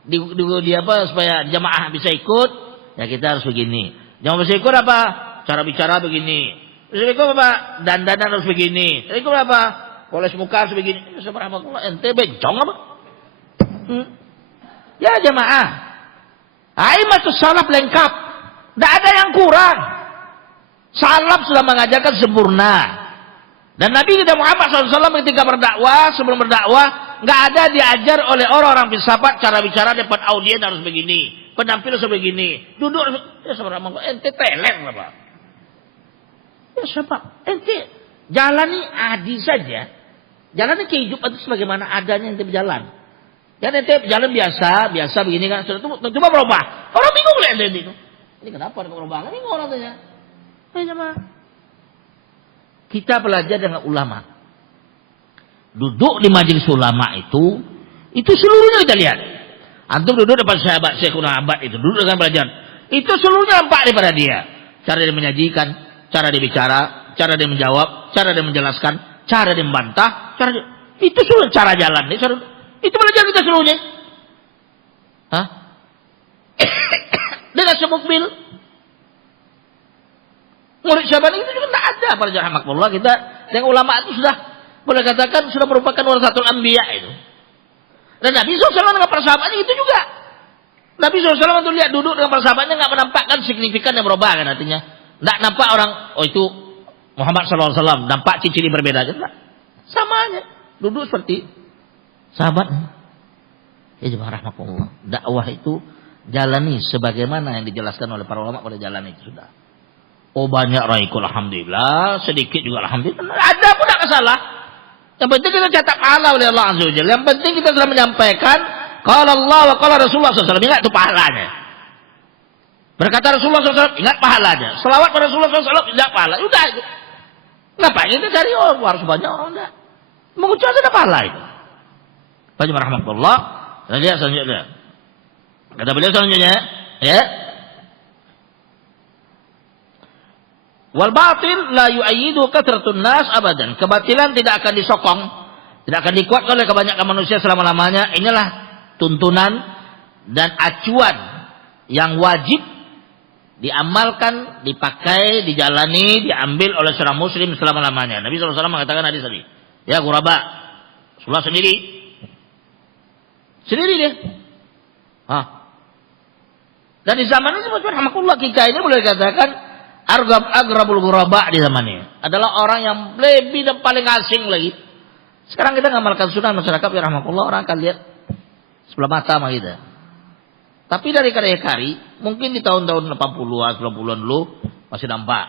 Di apa supaya jamaah bisa ikut, ya kita harus begini. Jamaah bisa ikut apa? Cara bicara begini. Bisa ikut apa? Dandanan harus begini. Bisa ikut apa? Poles muka harus begini. Subhanallah, ente bencong apa? Ya jamaah. Aimatus salaf lengkap. Tidak ada yang kurang. Salaf sudah mengajarkan sempurna. Dan Nabi kita Muhammad SAW ketika berdakwah, sebelum berdakwah, nggak ada diajar oleh orang-orang filsafat cara bicara depan audien harus begini, penampilan harus begini, duduk ya sebenarnya ente teleng apa? Ya sebab ente jalani adi saja, jalani kehidupan itu sebagaimana adanya ente berjalan. Ya ente jalan biasa begini kan, sudah coba berubah. Orang bingung lah ente itu. Ini kenapa ada berubah? Ini orang tanya. Kita belajar dengan ulama. Duduk di majelis ulama itu seluruhnya kita lihat. Antum duduk depan sahabat Syekhuna Abad itu, duduk dengan belajar. Itu seluruhnya nampak daripada dia. Cara dia menyajikan, cara dia bicara, cara dia menjawab, cara dia menjelaskan, cara dia membantah, itu seluruh cara jalan. Itu belajar kita seluruhnya. Hah? Dengan semukbil. Murid sahabat itu juga tidak ada pada jalan makmullah kita. Yang ulama itu sudah boleh katakan sudah merupakan warasatul anbiya itu. Dan Nabi SAW dengan para sahabatnya itu juga. Nabi SAW untuk lihat duduk dengan para sahabatnya nggak menampakkan signifikan yang berubah kan artinya. Nggak nampak orang itu Muhammad SAW nampak ciri berbeda aja. Sama aja duduk seperti sahabat. Ya jemaah rahmatullah. Dakwah itu jalani sebagaimana yang dijelaskan oleh para ulama pada jalan itu sudah. Oh banyak raikul alhamdulillah, sedikit juga alhamdulillah. Ada pun tidak salah. Yang penting kita catat pahala oleh Allah Azza wa Jalla. Yang penting kita sudah menyampaikan qala Allah wa qala Rasulullah SAW. Ingat itu pahalanya. Berkata Rasulullah SAW, ingat pahalanya. Selawat pada Rasulullah SAW, ingat pahala. Udah itu. Ngapain kita cari harus banyak orang enggak? Mengucap ada pahala itu. Banyak rahmatullah. Dan lihat selanjutnya. Kata beliau selanjutnya, ya. Wal batil la yu'ayyidu kathratun nas abadan. Kebatilan tidak akan disokong, tidak akan dikuatkan oleh kebanyakan manusia selama-lamanya. Inilah tuntunan dan acuan yang wajib diamalkan, dipakai, dijalani, diambil oleh seorang muslim selama-lamanya. Nabi SAW mengatakan hadis tadi. Ya ghuraba. Rasulullah sendiri dia. Dan di zaman ini subhanallah kita ini boleh katakan agrabul ghuraba di zaman ini adalah orang yang lebih dan paling asing lagi. Sekarang kita ngamalkan sunnah masyarakat ya rahmatullah, orang akan lihat sebelah mata sama kita. Tapi dari kari-kari mungkin di tahun-tahun 80-an, 90-an dulu masih nampak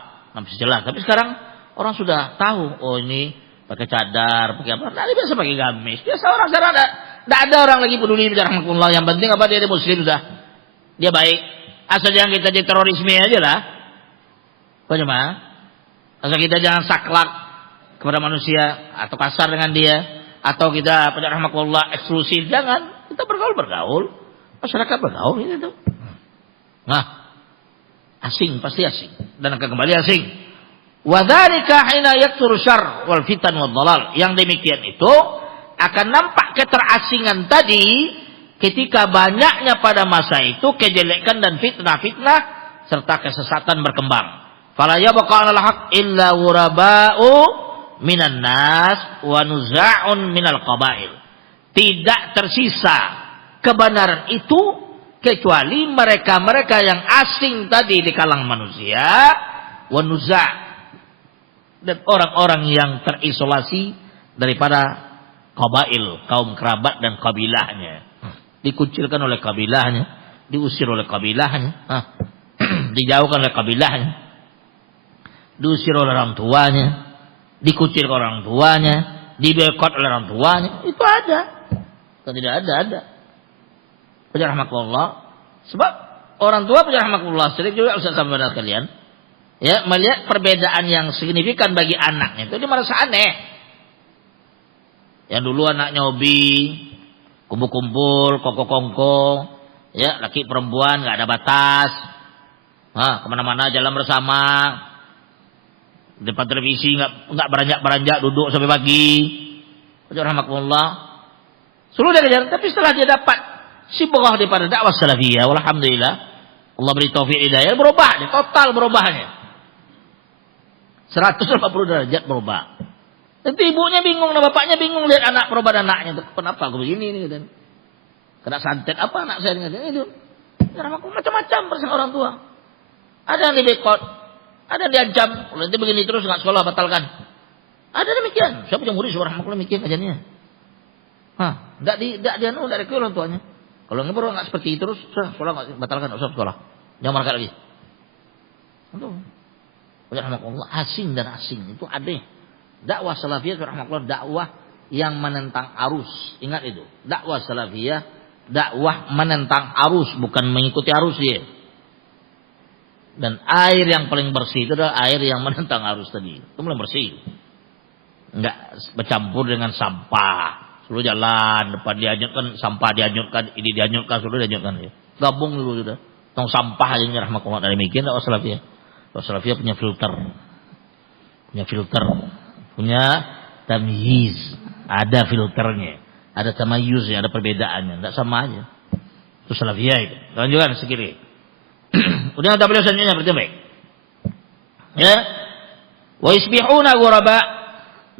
jelas. Tapi sekarang orang sudah tahu, oh ini pakai cadar, pakai apa? Nah, ini biasa pakai gamis. Biasa orang sekarang tidak ada orang lagi peduli ya rahmatullah. Yang penting apa dia muslim sudah. Dia baik. Asal jangan kita jadi terorisme aja lah. Bagaimana? Asal kita jangan saklek kepada manusia atau kasar dengan dia, atau kita pada rahmatullah eksklusif, jangan. Kita bergaul, masyarakat bergaul gitu. Nah, asing pasti asing dan akan kembali asing. Wa dzalika hina yaktsuru syarr wal fitan wad dhalal. Yang demikian itu akan nampak keterasingan tadi ketika banyaknya pada masa itu kejelekan dan fitnah-fitnah serta kesesatan berkembang. Fala yabqa 'alal haqq illa ghuraba'u minan nas wa nuza'un minal qabail. Tidak tersisa kebenaran itu kecuali mereka-mereka yang asing tadi di kalangan manusia, wa nuza', dan orang-orang yang terisolasi daripada qabail, kaum kerabat dan kabilahnya. Dikucilkan oleh kabilahnya, diusir oleh kabilahnya, dijauhkan oleh kabilahnya, diusir oleh orang tuanya, dikucil oleh orang tuanya, diboikot oleh orang tuanya. Itu ada. Atau tidak ada. Puja rahmatullah. Sebab orang tua puja rahmatullah sering juga usah sama dengan kalian. Ya, melihat perbedaan yang signifikan bagi anaknya itu dia merasa aneh. Yang dulu anaknya hobi kumpul-kumpul, kongko-kongko, ya, laki perempuan nggak ada batas, kemana-mana jalan bersama, depan televisi nggak beranjak duduk sampai pagi. Rahmatullah. Suruh dia kejar, tapi setelah dia dapat sibrah daripada dakwah salafiyah, alhamdulillah, Allah beri taufik hidayah, berubah, dia total berubahnya. 180 derajat berubah. Nanti ibunya bingung, dan bapaknya bingung lihat anak perubahan anaknya. Kenapa aku begini nih? Dan kena santet apa anak saya dengan itu? Macam-macam persen orang tua. Ada yang dibekot, ada yang diancam. Kalau nanti begini terus nggak sekolah batalkan. Ada demikian. Siapa yang murid seorang makhluk mikir kajiannya? Nggak direkrut orang tuanya. Kalau nggak seperti itu terus sekolah nggak batalkan, usah sekolah. Jangan marah lagi. Itu. Rahmatullah, asing dan asing itu aneh. Dakwah salafiyah rahmatullah dakwah yang menentang arus. Ingat itu. Dakwah salafiyah dakwah menentang arus, bukan mengikuti arus dia. Dan air yang paling bersih itu adalah air yang menentang arus tadi. Itu paling bersih. Enggak bercampur dengan sampah. Suruh jalan, depan dianyutkan, sampah dianyutkan, ini dianyutkan, suruh dianyutkan. Gabung dulu sudah. Tong sampah aja rahmatullah dari mikir dakwah salafiyah. Salafiyah punya filter, punya tamyiz, ada filternya, ada tamayuznya, ada perbedaannya, tidak sama aja. Itu salafiyah itu. Lanjutkan sekali. Udah tak boleh selanjutnya berarti baik. Ya, wa isbihuna ghuraba,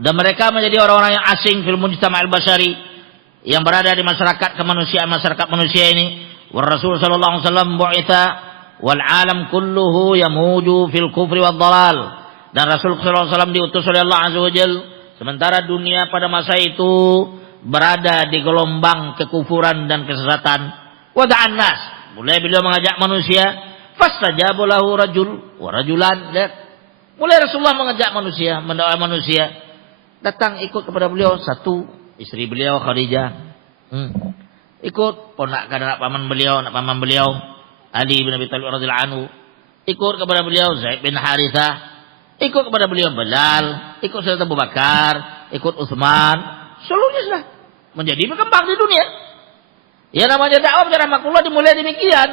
dan mereka menjadi orang-orang yang asing fil mujtama' al-basyari, yang berada di masyarakat kemanusiaan, masyarakat manusia ini. Wa Rasul sallallahu alaihi wasallam bu'itha wal alam kulluhu yamuju fil kufri wad dhalal, dan Rasul sallallahu alaihi wasallam diutus oleh Allah azza wajal sementara dunia pada masa itu berada di gelombang kekufuran dan kesesatan. Wada'an nas, mulai beliau mengajak manusia, fastajabu lahu rajul wa rajulan. Mulai Rasulullah mengajak manusia, mendakwai manusia, datang ikut kepada beliau. Satu, istri beliau Khadijah, ikut ponakan anak paman beliau Ali bin Abi Thalib radhiyallahu anhu, ikut kepada beliau Zaid bin Harithah, ikut kepada beliau Bilal, ikut Sayyidina Abu Bakar, ikut Utsman, seluruhnya sudah menjadi berkembang di dunia. Ya namanya dakwah rahmatullah dimulai demikian.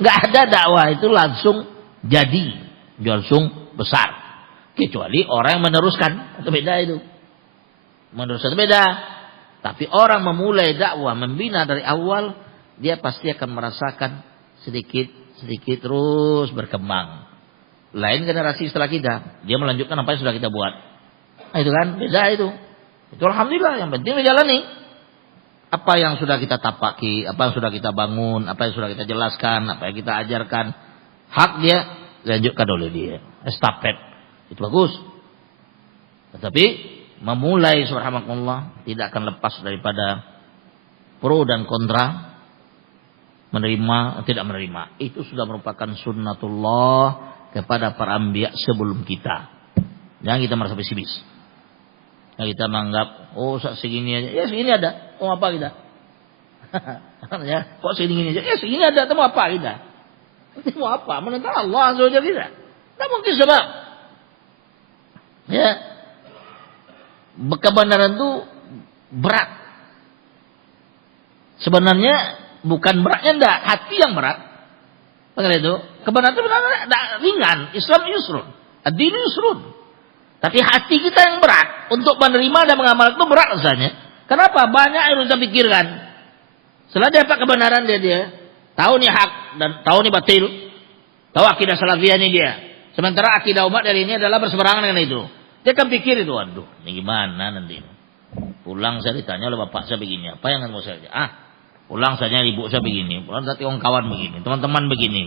Enggak ada dakwah itu langsung jadi, langsung besar. Kecuali orang yang meneruskan, itu beda itu. Meneruskan itu beda. Tapi orang memulai dakwah, membina dari awal, dia pasti akan merasakan sedikit terus berkembang. Lain generasi setelah kita, dia melanjutkan apa yang sudah kita buat. Nah, itu kan beda itu. Itu alhamdulillah, yang penting dijalani. Apa yang sudah kita tapaki, apa yang sudah kita bangun, apa yang sudah kita jelaskan, apa yang kita ajarkan, hak dia dilanjutkan oleh dia. Estafet. Itu bagus. Tetapi memulai subhanallah tidak akan lepas daripada pro dan kontra. Menerima, tidak menerima. Itu sudah merupakan sunnatullah kepada para anbiya sebelum kita. Jangan kita merasa pesimis. Nah, kita menganggap, segini aja. Ya segini ada. Apa kita? Ya, kok segini aja? Ya segini ada. Mau apa kita? Nanti mau apa? Menentang Allah Azza wa Jalla tidak. Tidak mungkin sebab. Ya. Kebenaran itu berat. Sebenarnya bukan beratnya enggak, hati yang berat. Bagaimana itu? Kebenaran itu benar-benar ringan. Islam yusrun. Ad-din yusrun. Tapi hati kita yang berat untuk menerima dan mengamalkan itu berat rasanya. Kenapa? Banyak yang kita pikirkan. Setelah dia dapat kebenaran dia tahu nih hak dan tahu nih batil. Tahu akidah salafiyah ini dia. Sementara akidah umat dari ini adalah berseberangan dengan itu. Dia kan pikir itu, waduh, ini gimana nanti? Pulang saya ditanya oleh bapak saya begini, apa yang mau saya? Pulang saja ibu saya begini, pulang nanti orang kawan begini, teman-teman begini.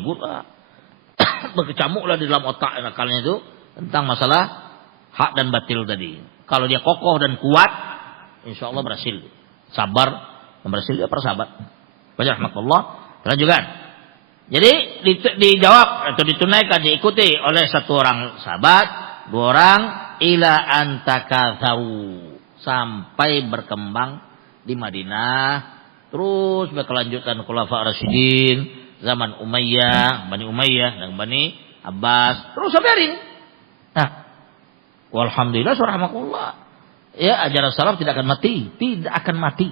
Berkecamuklah di dalam otak akalnya itu tentang masalah hak dan batil tadi. Kalau dia kokoh dan kuat, insya Allah berhasil. Sabar dan berhasil, dia persahabat. Rahmatullah. Lanjutkan. Jadi dijawab atau ditunaikan, diikuti oleh satu orang sahabat, dua orang, ila antakatharu, sampai berkembang di Madinah. Terus berkelanjutan Khulafa Rasyidin, zaman Umayyah, Bani Umayyah dan Bani Abbas, terus sampai hari ini. Nah, walhamdulillah rahmatullah. Ya, ajaran salaf tidak akan mati, tidak akan mati.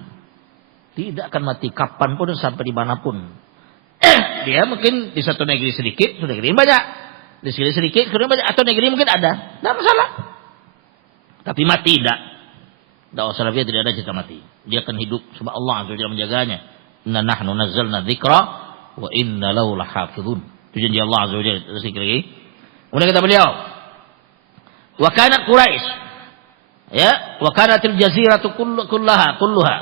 Tidak akan mati kapanpun sampai dimanapun. Dia mungkin di satu negeri sedikit, satu negeri banyak. Di sini sedikit, satu negeri banyak, atau negeri mungkin ada. Tidak masalah. Tapi mati tidak. Dakwah salafiyah tidak ada cerita mati. Dia akan hidup sebab Allah Azza wa Jalla menjaganya. Inna nahnu nazzalna dzikra wa inna lahu lahafizun. Itu janji Allah Azza wa Jalla. Terus lagi. Kemudian kata beliau, wa kanat Quraisy, ya, wa kanatil jaziratu kulluha.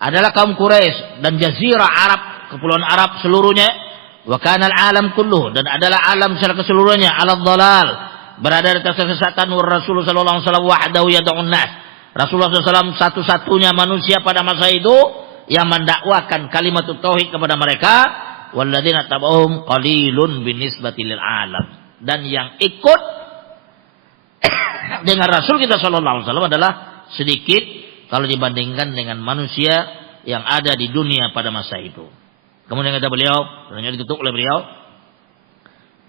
Adalah kaum Quraisy dan jazirah Arab, kepulauan Arab seluruhnya, wa kanal alam kulluh, dan adalah alam secara keseluruhannya ala dhalal, berada di atas kesesatan. Wa Rasulullah sallallahu alaihi wasallam wahdahu yad'un nas. Rasulullah SAW satu-satunya manusia pada masa itu yang mendakwakan kalimat tauhid kepada mereka. Walladzina tabauhum qalilun binisbati lil alam. Dan yang ikut dengan Rasul kita sallallahu alaihi wasallam adalah sedikit kalau dibandingkan dengan manusia yang ada di dunia pada masa itu. Kemudian kata beliau, dan ditutup oleh beliau,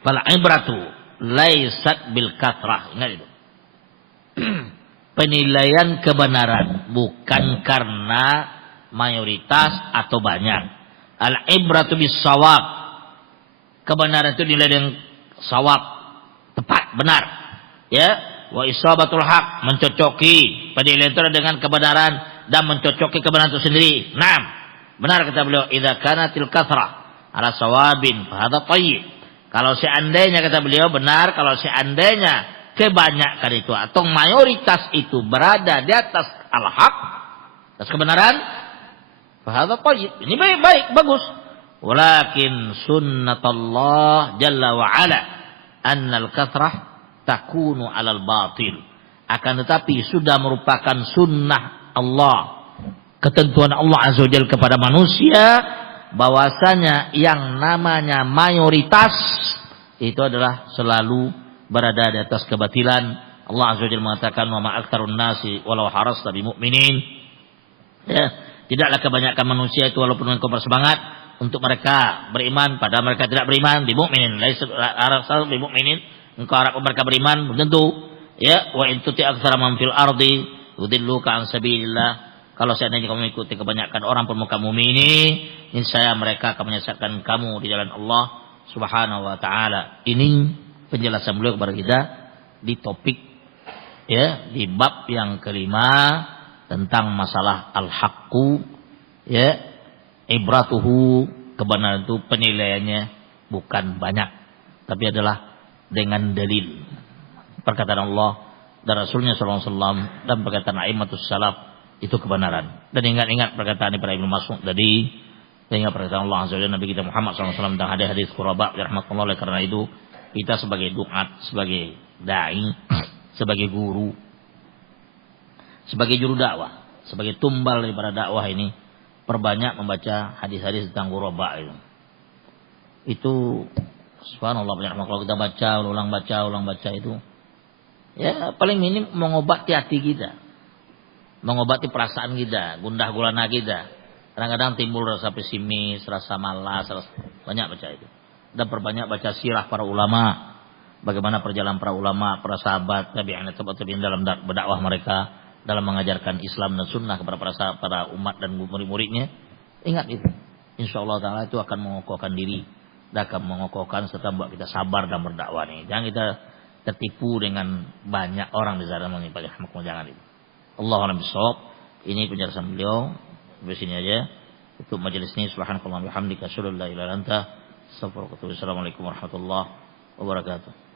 fal ibratu laisat bil kathrah. Ingat itu. Penilaian kebenaran bukan karena mayoritas atau banyak. Al-ibratu bis-shawab. Kebenaran itu dinilai dengan shawab, tepat, benar. Ya, wa isabatul haq, mencocoki. Penilaian itu dengan kebenaran dan mencocoki kebenaran itu sendiri. Naam. Benar kata beliau, idza kanatil kathrah ala shawabin fa hadha thayyib. Kalau seandainya kata beliau benar, kalau seandainya kebanyakan itu atau mayoritas itu berada di atas al-haq, atas kebenaran, fahadha thayyib, ini baik, bagus. Walakin sunnatullah jalla wa ala annal kathrah takunu 'alal batil. Akan tetapi sudah merupakan sunnah Allah, ketentuan Allah Azza wa Jalla kepada manusia, bahwasanya yang namanya mayoritas itu adalah selalu berada di atas kebatilan. Allah Azza wa Jalla mengatakan, wa ma aktsarun nasi walau harasta bimu'minin. Ya, tidaklah kebanyakan manusia itu walaupun engkau bersemangat untuk mereka beriman, padahal mereka tidak beriman. Bimu'minin, laisa harasta bimu'minin. Engkau harap mereka beriman, belum tentu. Ya, wa in tuti aktsara man fil ardi yudilluka an sabilillah. Kalau seandainya kamu mengikuti kebanyakan orang pemuka bumi ini, niscaya mereka akan menyesatkan kamu di jalan Allah Subhanahu wa taala. Ini penjelasan beliau kepada kita di topik, ya, di bab yang kelima tentang masalah al-haqqu, ya, ibratuhu, kebenaran itu penilaiannya bukan banyak, tapi adalah dengan dalil perkataan Allah dan Rasulnya sallallahu alaihi wasallam dan perkataan a'immatus salaf, itu kebenaran. Dan ingat-ingat perkataan para Ibnu Mas'ud tadi, dan ingat perkataan Allah Azza wa Jalla, Nabi kita Muhammad sallallahu alaihi wasallam tentang hadis-hadis quraba rahmatullah. Oleh karena itu kita sebagai duat, sebagai dai, sebagai guru, sebagai juru dakwah, sebagai tumbal daripada dakwah ini, perbanyak membaca hadis-hadis tentang ghuraba itu. Itu subhanallah, banyak kalau kita baca, ulang baca itu, ya paling minim mengobati hati kita, mengobati perasaan kita, gundah gulana kita. Kadang-kadang timbul rasa pesimis, rasa malas, banyak baca itu. dan perbanyak baca sirah para ulama. Bagaimana perjalanan para ulama, para sahabat, tabi'in dalam berdakwah mereka, dalam mengajarkan Islam dan Sunnah kepada para umat dan murid-muridnya. Ingat itu. InsyaAllah Ta'ala itu akan mengokohkan diri. Dan akan mengokohkan serta membuat kita sabar dalam berdakwah ini. Jangan kita tertipu dengan banyak orang di sana menimpa jangan itu. Allahu a'lam. Ini penjelasan beliau. Di sini aja. Untuk majelis ini subhanallahi wa bihamdika asyhadu an la ilaha illa anta astaghfiruka wa atubu ilaik. Assalamualaikum warahmatullahi wabarakatuh.